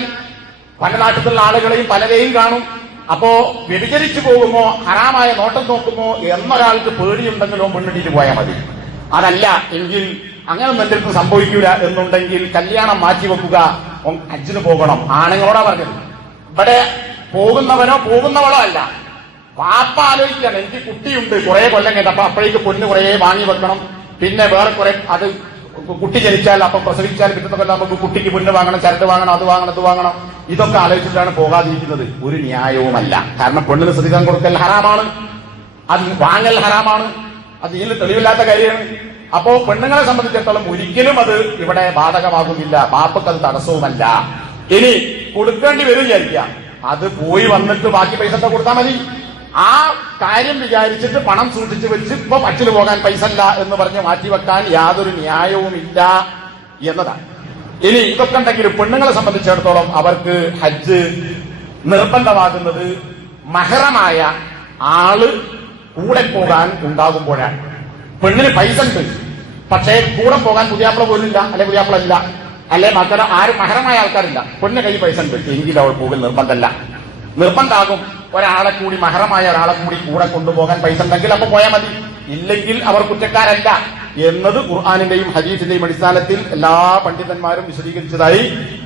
പല നാട്ടിലുള്ള ആളുകളെയും പലരെയും കാണും. അപ്പോ വ്യഭിചരിച്ചു പോകുമോ, ഹറാമായ നോട്ടം നോക്കുമോ എന്നൊരാൾക്ക് പേടിയുണ്ടെങ്കിലോ പെണ്ണിട്ടിട്ട് പോയാൽ മതി. അതല്ല എങ്കിൽ അങ്ങനൊന്നും എന്റെ അടുത്ത് സംഭവിക്കൂല എന്നുണ്ടെങ്കിൽ കല്യാണം മാറ്റിവെക്കുക, ഹജ്ജിന് പോകണം. ആണുങ്ങളോടാ പറഞ്ഞത്. ഇവിടെ പോകുന്നവനോ പോകുന്നവളോ അല്ല, പാപ്പ ആലോചിക്കുകയാണ്, എനിക്ക് കുട്ടിയുണ്ട് കുറെ കൊല്ലം കഴിഞ്ഞ, അപ്പൊ അപ്പോഴേക്ക് പൊന്ന് കുറെ വാങ്ങി വെക്കണം, പിന്നെ വേറെ കുറെ അത് കുട്ടി ജനിച്ചാൽ അപ്പം പ്രസവിച്ചാൽ പിറ്റത്തെ കൊല്ലം നമുക്ക് കുട്ടിക്ക് പൊന്ന് വാങ്ങണം, ചരട് വാങ്ങണം, അത് വാങ്ങണം, ഇത് വാങ്ങണം, ഇതൊക്കെ ആലോചിച്ചിട്ടാണ് പോകാതിരിക്കുന്നത്. ഒരു ന്യായവുമല്ല. കാരണം പെണ്ണിന് ശ്രദ്ധിക്കാൻ കൊടുക്കൽ ഹറാമാണ്, അത് വാങ്ങൽ ഹറാമാണ്, അത് ഇതിൽ തെളിവില്ലാത്ത കാര്യമാണ്. അപ്പോ പെണ്ണുങ്ങളെ സംബന്ധിച്ചിടത്തോളം ഒരിക്കലും അത് ഇവിടെ ബാധകമാകുന്നില്ല, ബാപ്പക്ക് അത് തടസ്സവുമല്ല. ഇനി കൊടുക്കേണ്ടി വരും വിചാരിക്കുക, അത് പോയി വന്നിട്ട് ബാക്കി പൈസ കൊടുത്താൽ മതി. ആ കാര്യം വിചാരിച്ചിട്ട് പണം സൂക്ഷിച്ചു വെച്ച് ഇപ്പൊ ഹജ്ജിന് പോകാൻ പൈസ അല്ല എന്ന് പറഞ്ഞ് മാറ്റിവെക്കാൻ യാതൊരു ന്യായവുമില്ല എന്നതാണ്. ഇനി ഇതൊക്കെ ഉണ്ടെങ്കിൽ പെണ്ണുങ്ങളെ സംബന്ധിച്ചിടത്തോളം അവർക്ക് ഹജ്ജ് നിർബന്ധമാകുന്നത് മഹറമായ ആള് കൂടെ പോകാൻ ഉണ്ടാകുമ്പോഴാണ്. പെണ്ണിന് പൈസ ഉണ്ട്, പക്ഷേ കൂടെ പോകാൻ പുതിയാപ്പിള പോലില്ല, അല്ലെ പുതിയാപ്പിള ഇല്ല, അല്ലെ മക്കള ആരും മഹറമായ ആൾക്കാരില്ല, പെണ്ണിന് കയ്യിൽ പൈസ ഉണ്ട്, എങ്കിൽ അവൾ പോകൽ നിർബന്ധമല്ല. നിർബന്ധമാകും ഒരാളെ കൂടി, മഹറമായ ഒരാളെ കൂടി കൂടെ കൊണ്ടുപോകാൻ പൈസ ഉണ്ടെങ്കിൽ അപ്പൊ പോയാൽ മതി, ഇല്ലെങ്കിൽ അവർ കുറ്റക്കാരല്ല എന്നത് ഖുർആനിന്റെയും ഹദീസിന്റെയും അടിസ്ഥാനത്തിൽ എല്ലാ പണ്ഡിതന്മാരും വിശദീകരിച്ചതായി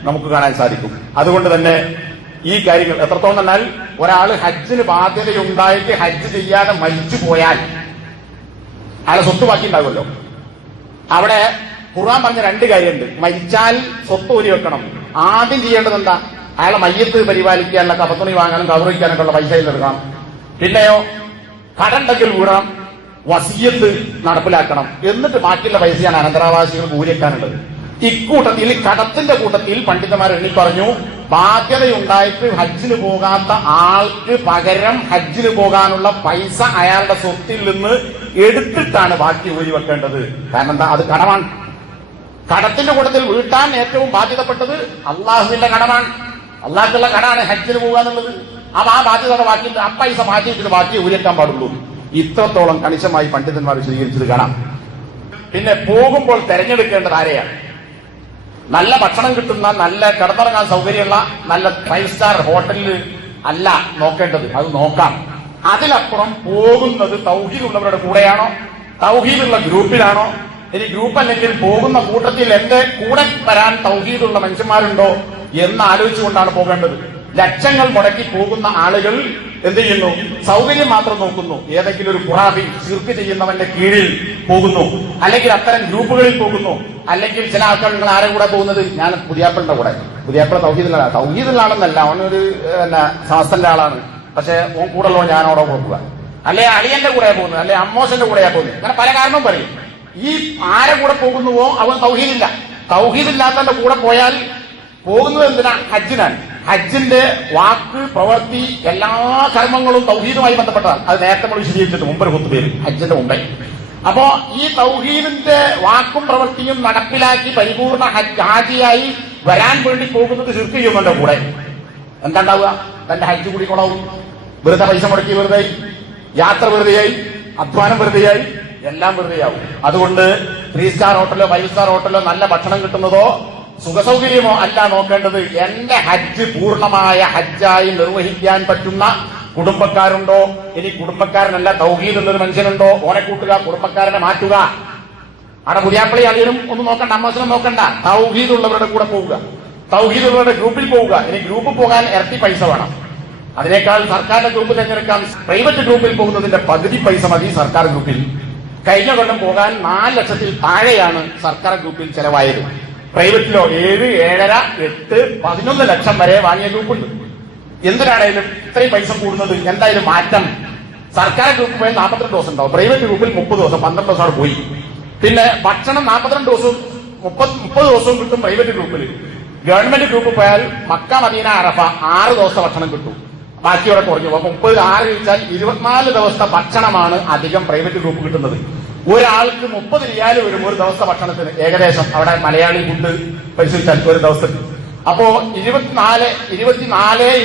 നമുക്ക് കാണാൻ സാധിക്കും. അതുകൊണ്ട് തന്നെ ഈ കാര്യങ്ങൾ എത്രത്തോളം എന്നാൽ ഒരാൾ ഹജ്ജിന് ബാധ്യതയുണ്ടായിട്ട് ഹജ്ജ് ചെയ്യാതെ മരിച്ചു പോയാൽ അയാളെ സ്വത്ത് ബാക്കി ഉണ്ടാകുമല്ലോ. അവിടെ ഖുർആൻ പറഞ്ഞ രണ്ട് കാര്യമുണ്ട്. മരിച്ചാൽ സ്വത്ത് ഊരി വെക്കണം. ആദ്യം ചെയ്യേണ്ടത് എന്താ, അയാളെ മയ്യത്ത് പരിപാലിക്കാനുള്ള കപത്തുണി വാങ്ങാനും കവർ വയ്ക്കാനൊക്കെ ഉള്ള പൈസ എടുക്കണം. പിന്നെയോ കടണ്ടെങ്കിൽ വീടണം, വസിയത്ത് നടപ്പിലാക്കണം. എന്നിട്ട് ബാക്കിയുള്ള പൈസയാണ് അനന്തരാവാസികൾക്ക് ഊരിക്കാനുള്ളത്. ഇക്കൂട്ടത്തിൽ കടത്തിന്റെ കൂട്ടത്തിൽ പണ്ഡിതന്മാർ എണ്ണി പറഞ്ഞു, ബാധ്യതയുണ്ടായിട്ട് ഹജ്ജിന് പോകാത്ത ആൾക്ക് പകരം ഹജ്ജിന് പോകാനുള്ള പൈസ അയാളുടെ സ്വത്തിൽ നിന്ന് എടുത്തിട്ടാണ് ബാക്കി ഊരി വെക്കേണ്ടത്. കാരണം എന്താ, അത് കടമാണ്. കടത്തിന്റെ കൂട്ടത്തിൽ വീട്ടാൻ ഏറ്റവും ബാധ്യതപ്പെട്ടത് അള്ളാഹുവിന്റെ കടമാണ്. അള്ളാഹുള്ള കടാണ് ഹജ്ജിന് പോകുക എന്നുള്ളത്. അപ്പൊ ആ ബാധ്യത ബാക്കി, ആ പൈസ മാറ്റി വെച്ചിട്ട് ബാക്കി ഊരിക്കാൻ പാടുള്ളൂ. ഇത്രത്തോളം കണിശമായി പണ്ഡിതന്മാർ വിശദീകരിച്ചത് കാണാം. പിന്നെ പോകുമ്പോൾ തെരഞ്ഞെടുക്കേണ്ടത് ആരെയാണ്? നല്ല ഭക്ഷണം കിട്ടുന്ന, നല്ല കിടന്നിറങ്ങാൻ സൗകര്യമുള്ള നല്ല 5 സ്റ്റാർ ഹോട്ടലിൽ അല്ല നോക്കേണ്ടത്, അത് നോക്കാം. അതിലപ്പുറം പോകുന്നത് തൗഹീദുള്ളവരുടെ കൂടെയാണോ, തൗഹീദുള്ള ഗ്രൂപ്പിലാണോ? ഇനി ഗ്രൂപ്പ് അല്ലെങ്കിൽ പോകുന്ന കൂട്ടത്തിൽ എന്റെ കൂടെ വരാൻ തൗഹീദുള്ള മനുഷ്യന്മാരുണ്ടോ എന്ന് ആലോചിച്ചുകൊണ്ടാണ് പോകേണ്ടത്. ലക്ഷങ്ങൾ മുടക്കി പോകുന്ന ആളുകൾ എന്ത് ചെയ്യുന്നു? സൗകര്യം മാത്രം നോക്കുന്നു. ഏതെങ്കിലും ഒരു ഖുറാബി ശിർക്ക് ചെയ്യുന്നവന്റെ കീഴിൽ പോകുന്നു, അല്ലെങ്കിൽ അത്തരം ഗ്രൂപ്പുകളിൽ പോകുന്നു. അല്ലെങ്കിൽ ചില ആൾക്കാർ നിങ്ങൾ ആരെ കൂടെ പോകുന്നത്? ഞാൻ പുതിയാപ്പിളിന്റെ കൂടെ. പുതിയാപ്പിള തൗഹീദുള്ള ആളെന്നല്ല, അവനൊരു സമസ്തന്റെ ആളാണ്, പക്ഷെ ഓൻ കൂടെ ഉള്ളോ ഞാനോടെ പോകുക, അല്ലെ അളിയന്റെ കൂടെ പോകുന്നത്, അല്ലെ അമ്മോശന്റെ കൂടെയാ പോകുന്നത്. അങ്ങനെ പല കാരണവും പറയും. ഈ ആരെ കൂടെ പോകുന്നുവോ അവൻ തൗഹീദില്ല. തൗഹീദില്ലാത്തവന്റെ കൂടെ പോയാൽ പോകുന്നത് എന്തിനാ? ഹജ്ജിനാണ്. ഹജ്ജിന്റെ വാക്ക്, പ്രവൃത്തി, എല്ലാ കർമ്മങ്ങളും തൗഹീദുമായി ബന്ധപ്പെട്ടതാണ്. അത് നേരത്തെ നമ്മൾ വിശദീകരിച്ചിട്ട് മുമ്പ് ഹുത്തുബയിൽ ഹജ്ജിന്റെ മുമ്പേ. അപ്പോ ഈ തൗഹീദിന്റെ വാക്കും പ്രവൃത്തിയും നടപ്പിലാക്കി പരിപൂർണ ഹാജിയായി വരാൻ വേണ്ടി പോകുന്നത് ശിർക്ക് ചെയ്യുന്നുണ്ട് കൂടെ. എന്താ ഉണ്ടാവുക? തന്റെ ഹജ്ജ് കൂടി കൊളാവും. വെറുതെ പൈസ മുടക്കി വെറുതെയായി, യാത്ര വെറുതെയായി, അധ്വാനം വെറുതെയായി, എല്ലാം വെറുതെയാവും. അതുകൊണ്ട് 3 സ്റ്റാർ ഹോട്ടലോ 5 സ്റ്റാർ ഹോട്ടലോ നല്ല ഭക്ഷണം കിട്ടുന്നതോ സുഖസൗകര്യമോ അല്ല നോക്കേണ്ടത്. എന്റെ ഹജ്ജ് പൂർണ്ണമായ ഹജ്ജായി നിർവഹിക്കാൻ പറ്റുന്ന കുടുംബക്കാരുണ്ടോ? ഇനി കുടുംബക്കാരനല്ല തൗഹീദ് എന്നൊരു മനുഷ്യനുണ്ടോ? ഓനെ കൂട്ടുക, കുടുംബക്കാരനെ മാറ്റുക. അവിടെ പുതിയാപ്പള്ളി അളിയനും ഒന്നും നോക്കണ്ട, അമ്മസിനും നോക്കണ്ട. തൗഹീദ് ഉള്ളവരുടെ കൂടെ പോവുക, തൗഹീദ് ഉള്ളവരുടെ ഗ്രൂപ്പിൽ പോവുക. ഇനി ഗ്രൂപ്പിൽ പോകാൻ ഇരട്ടി പൈസ വേണം. അതിനേക്കാൾ സർക്കാരിന്റെ ഗ്രൂപ്പ് തിരഞ്ഞെടുക്കാം. പ്രൈവറ്റ് ഗ്രൂപ്പിൽ പോകുന്നതിന്റെ പകുതി പൈസ മതി സർക്കാർ ഗ്രൂപ്പിൽ. കഴിഞ്ഞ കൊല്ലം പോകാൻ 4 ലക്ഷത്തിൽ താഴെയാണ് സർക്കാർ ഗ്രൂപ്പിൽ ചെലവായത്. പ്രൈവറ്റിലോ 7, 7.5, 8, 11 ലക്ഷം വരെ വാങ്ങിയ ഗ്രൂപ്പുണ്ട്. എന്തിനാണേലും ഇത്രയും പൈസ കൂടുന്നത്? എന്തായാലും മാറ്റം. സർക്കാർ ഗ്രൂപ്പ് പോയാൽ 42 ദിവസം ഉണ്ടാവും, പ്രൈവറ്റ് ഗ്രൂപ്പിൽ 30 ദിവസം, 12 ദിവസം അവിടെ പോയി. പിന്നെ ഭക്ഷണം 42 ദിവസവും 30 ദിവസവും കിട്ടും പ്രൈവറ്റ് ഗ്രൂപ്പിൽ. ഗവൺമെന്റ് ഗ്രൂപ്പ് പോയാൽ മക്ക, മദീന, അറഫ 6 ദിവസത്തെ ഭക്ഷണം കിട്ടും, ബാക്കിയോടെ കുറഞ്ഞു. അപ്പൊ 30 6 കഴിച്ചാൽ 24 ദിവസത്തെ ഭക്ഷണമാണ് അധികം പ്രൈവറ്റ് ഗ്രൂപ്പ് കിട്ടുന്നത്. ഒരാൾക്ക് 30 റിയാൽ വരും ഒരു ദിവസത്തെ ഭക്ഷണത്തിന് ഏകദേശം. അവിടെ മലയാളി ഫുഡ് പൈസ വെച്ചാൽ ഒരു ദിവസത്തിൽ. അപ്പോ 24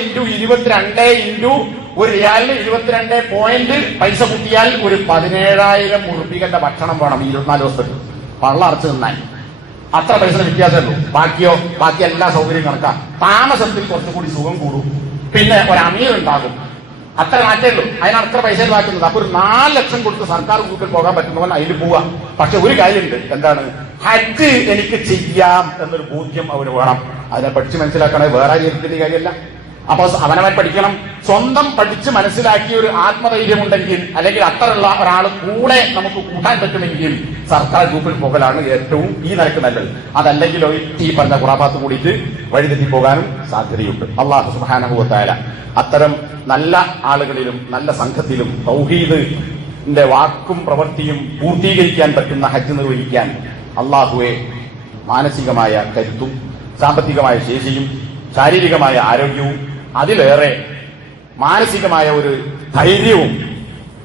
ഇൻറ്റു 22 ഇൻറ്റു ഒരു റിയാലിന് 22 പോയിന്റ് പൈസ കൂട്ടിയാൽ ഒരു 17,000 ഉറുപ്പികന്റെ ഭക്ഷണം വേണം 24 ദിവസത്തിൽ പള്ള അടച്ചു നിന്നാൽ. അത്ര പൈസ വ്യത്യാസമല്ലോ. ബാക്കി എല്ലാ സൗകര്യം കണക്കാം. താമസത്തിൽ കുറച്ചുകൂടി സുഖം കൂടും. പിന്നെ ഒരു അമീർ ഉണ്ടാകും. അത്ര മാറ്റേ ഉള്ളൂ. അതിനാണ് അത്ര പൈസ മാറ്റുന്നത്. അപ്പൊ ഒരു 4 ലക്ഷം കൊടുത്ത് സർക്കാർ ഗ്രൂപ്പിൽ പോകാൻ പറ്റുന്നവൻ അതിൽ പോവാം. പക്ഷെ ഒരു കാര്യമുണ്ട്, എന്താണ്? ഹജ്ജ് എനിക്ക് ചെയ്യാം എന്നൊരു ബോധ്യം അവന് വേണം. അതിനെ പഠിച്ച് മനസ്സിലാക്കണേ, വേറെ ജീവിതത്തിന്റെ കാര്യമല്ല. അപ്പൊ അവനവൻ പഠിക്കണം. സ്വന്തം പഠിച്ച് മനസ്സിലാക്കിയ ഒരു ആത്മധൈര്യം ഉണ്ടെങ്കിൽ, അല്ലെങ്കിൽ അത്തരമുള്ള ഒരാൾ കൂടെ നമുക്ക് കൂട്ടാൻ പറ്റുമെങ്കിൽ സർക്കാർ ഗ്രൂപ്പിൽ പോകലാണ് ഏറ്റവും ഈ നിലക്ക് നല്ലത്. അതല്ലെങ്കിലോ ഈ പറഞ്ഞ ഖുറാഫാത്ത് കൂടിയിട്ട് വഴിതെറ്റി പോകാനും സാധ്യതയുണ്ട്. അല്ലാഹു സുബ്ഹാനഹു വ തആല അത്തരം നല്ല ആളുകളിലും നല്ല സംഘത്തിലും തൗഹീദിന്റെ വാക്കും പ്രവൃത്തിയും പൂർത്തീകരിക്കാൻ പറ്റുന്ന ഹജ്ജ് നിർവഹിക്കാൻ അള്ളാഹുവെ മാനസികമായ കരുത്തും സാമ്പത്തികമായ ശേഷിയും ശാരീരികമായ ആരോഗ്യവും അതിലേറെ മാനസികമായ ഒരു ധൈര്യവും,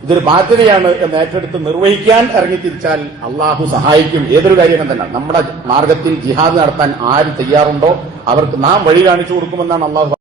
ഇതൊരു ബാധ്യതയാണ് എന്ന് ഏറ്റെടുത്ത് നിർവഹിക്കാൻ ഇറങ്ങിത്തിരിച്ചാൽ അള്ളാഹു സഹായിക്കും. ഏതൊരു കാര്യം തന്നെ നമ്മുടെ മാർഗത്തിൽ ജിഹാദ് നടത്താൻ ആര് തയ്യാറുണ്ടോ അവർക്ക് നാം വഴി കാണിച്ചു കൊടുക്കുമെന്നാണ് അള്ളാഹു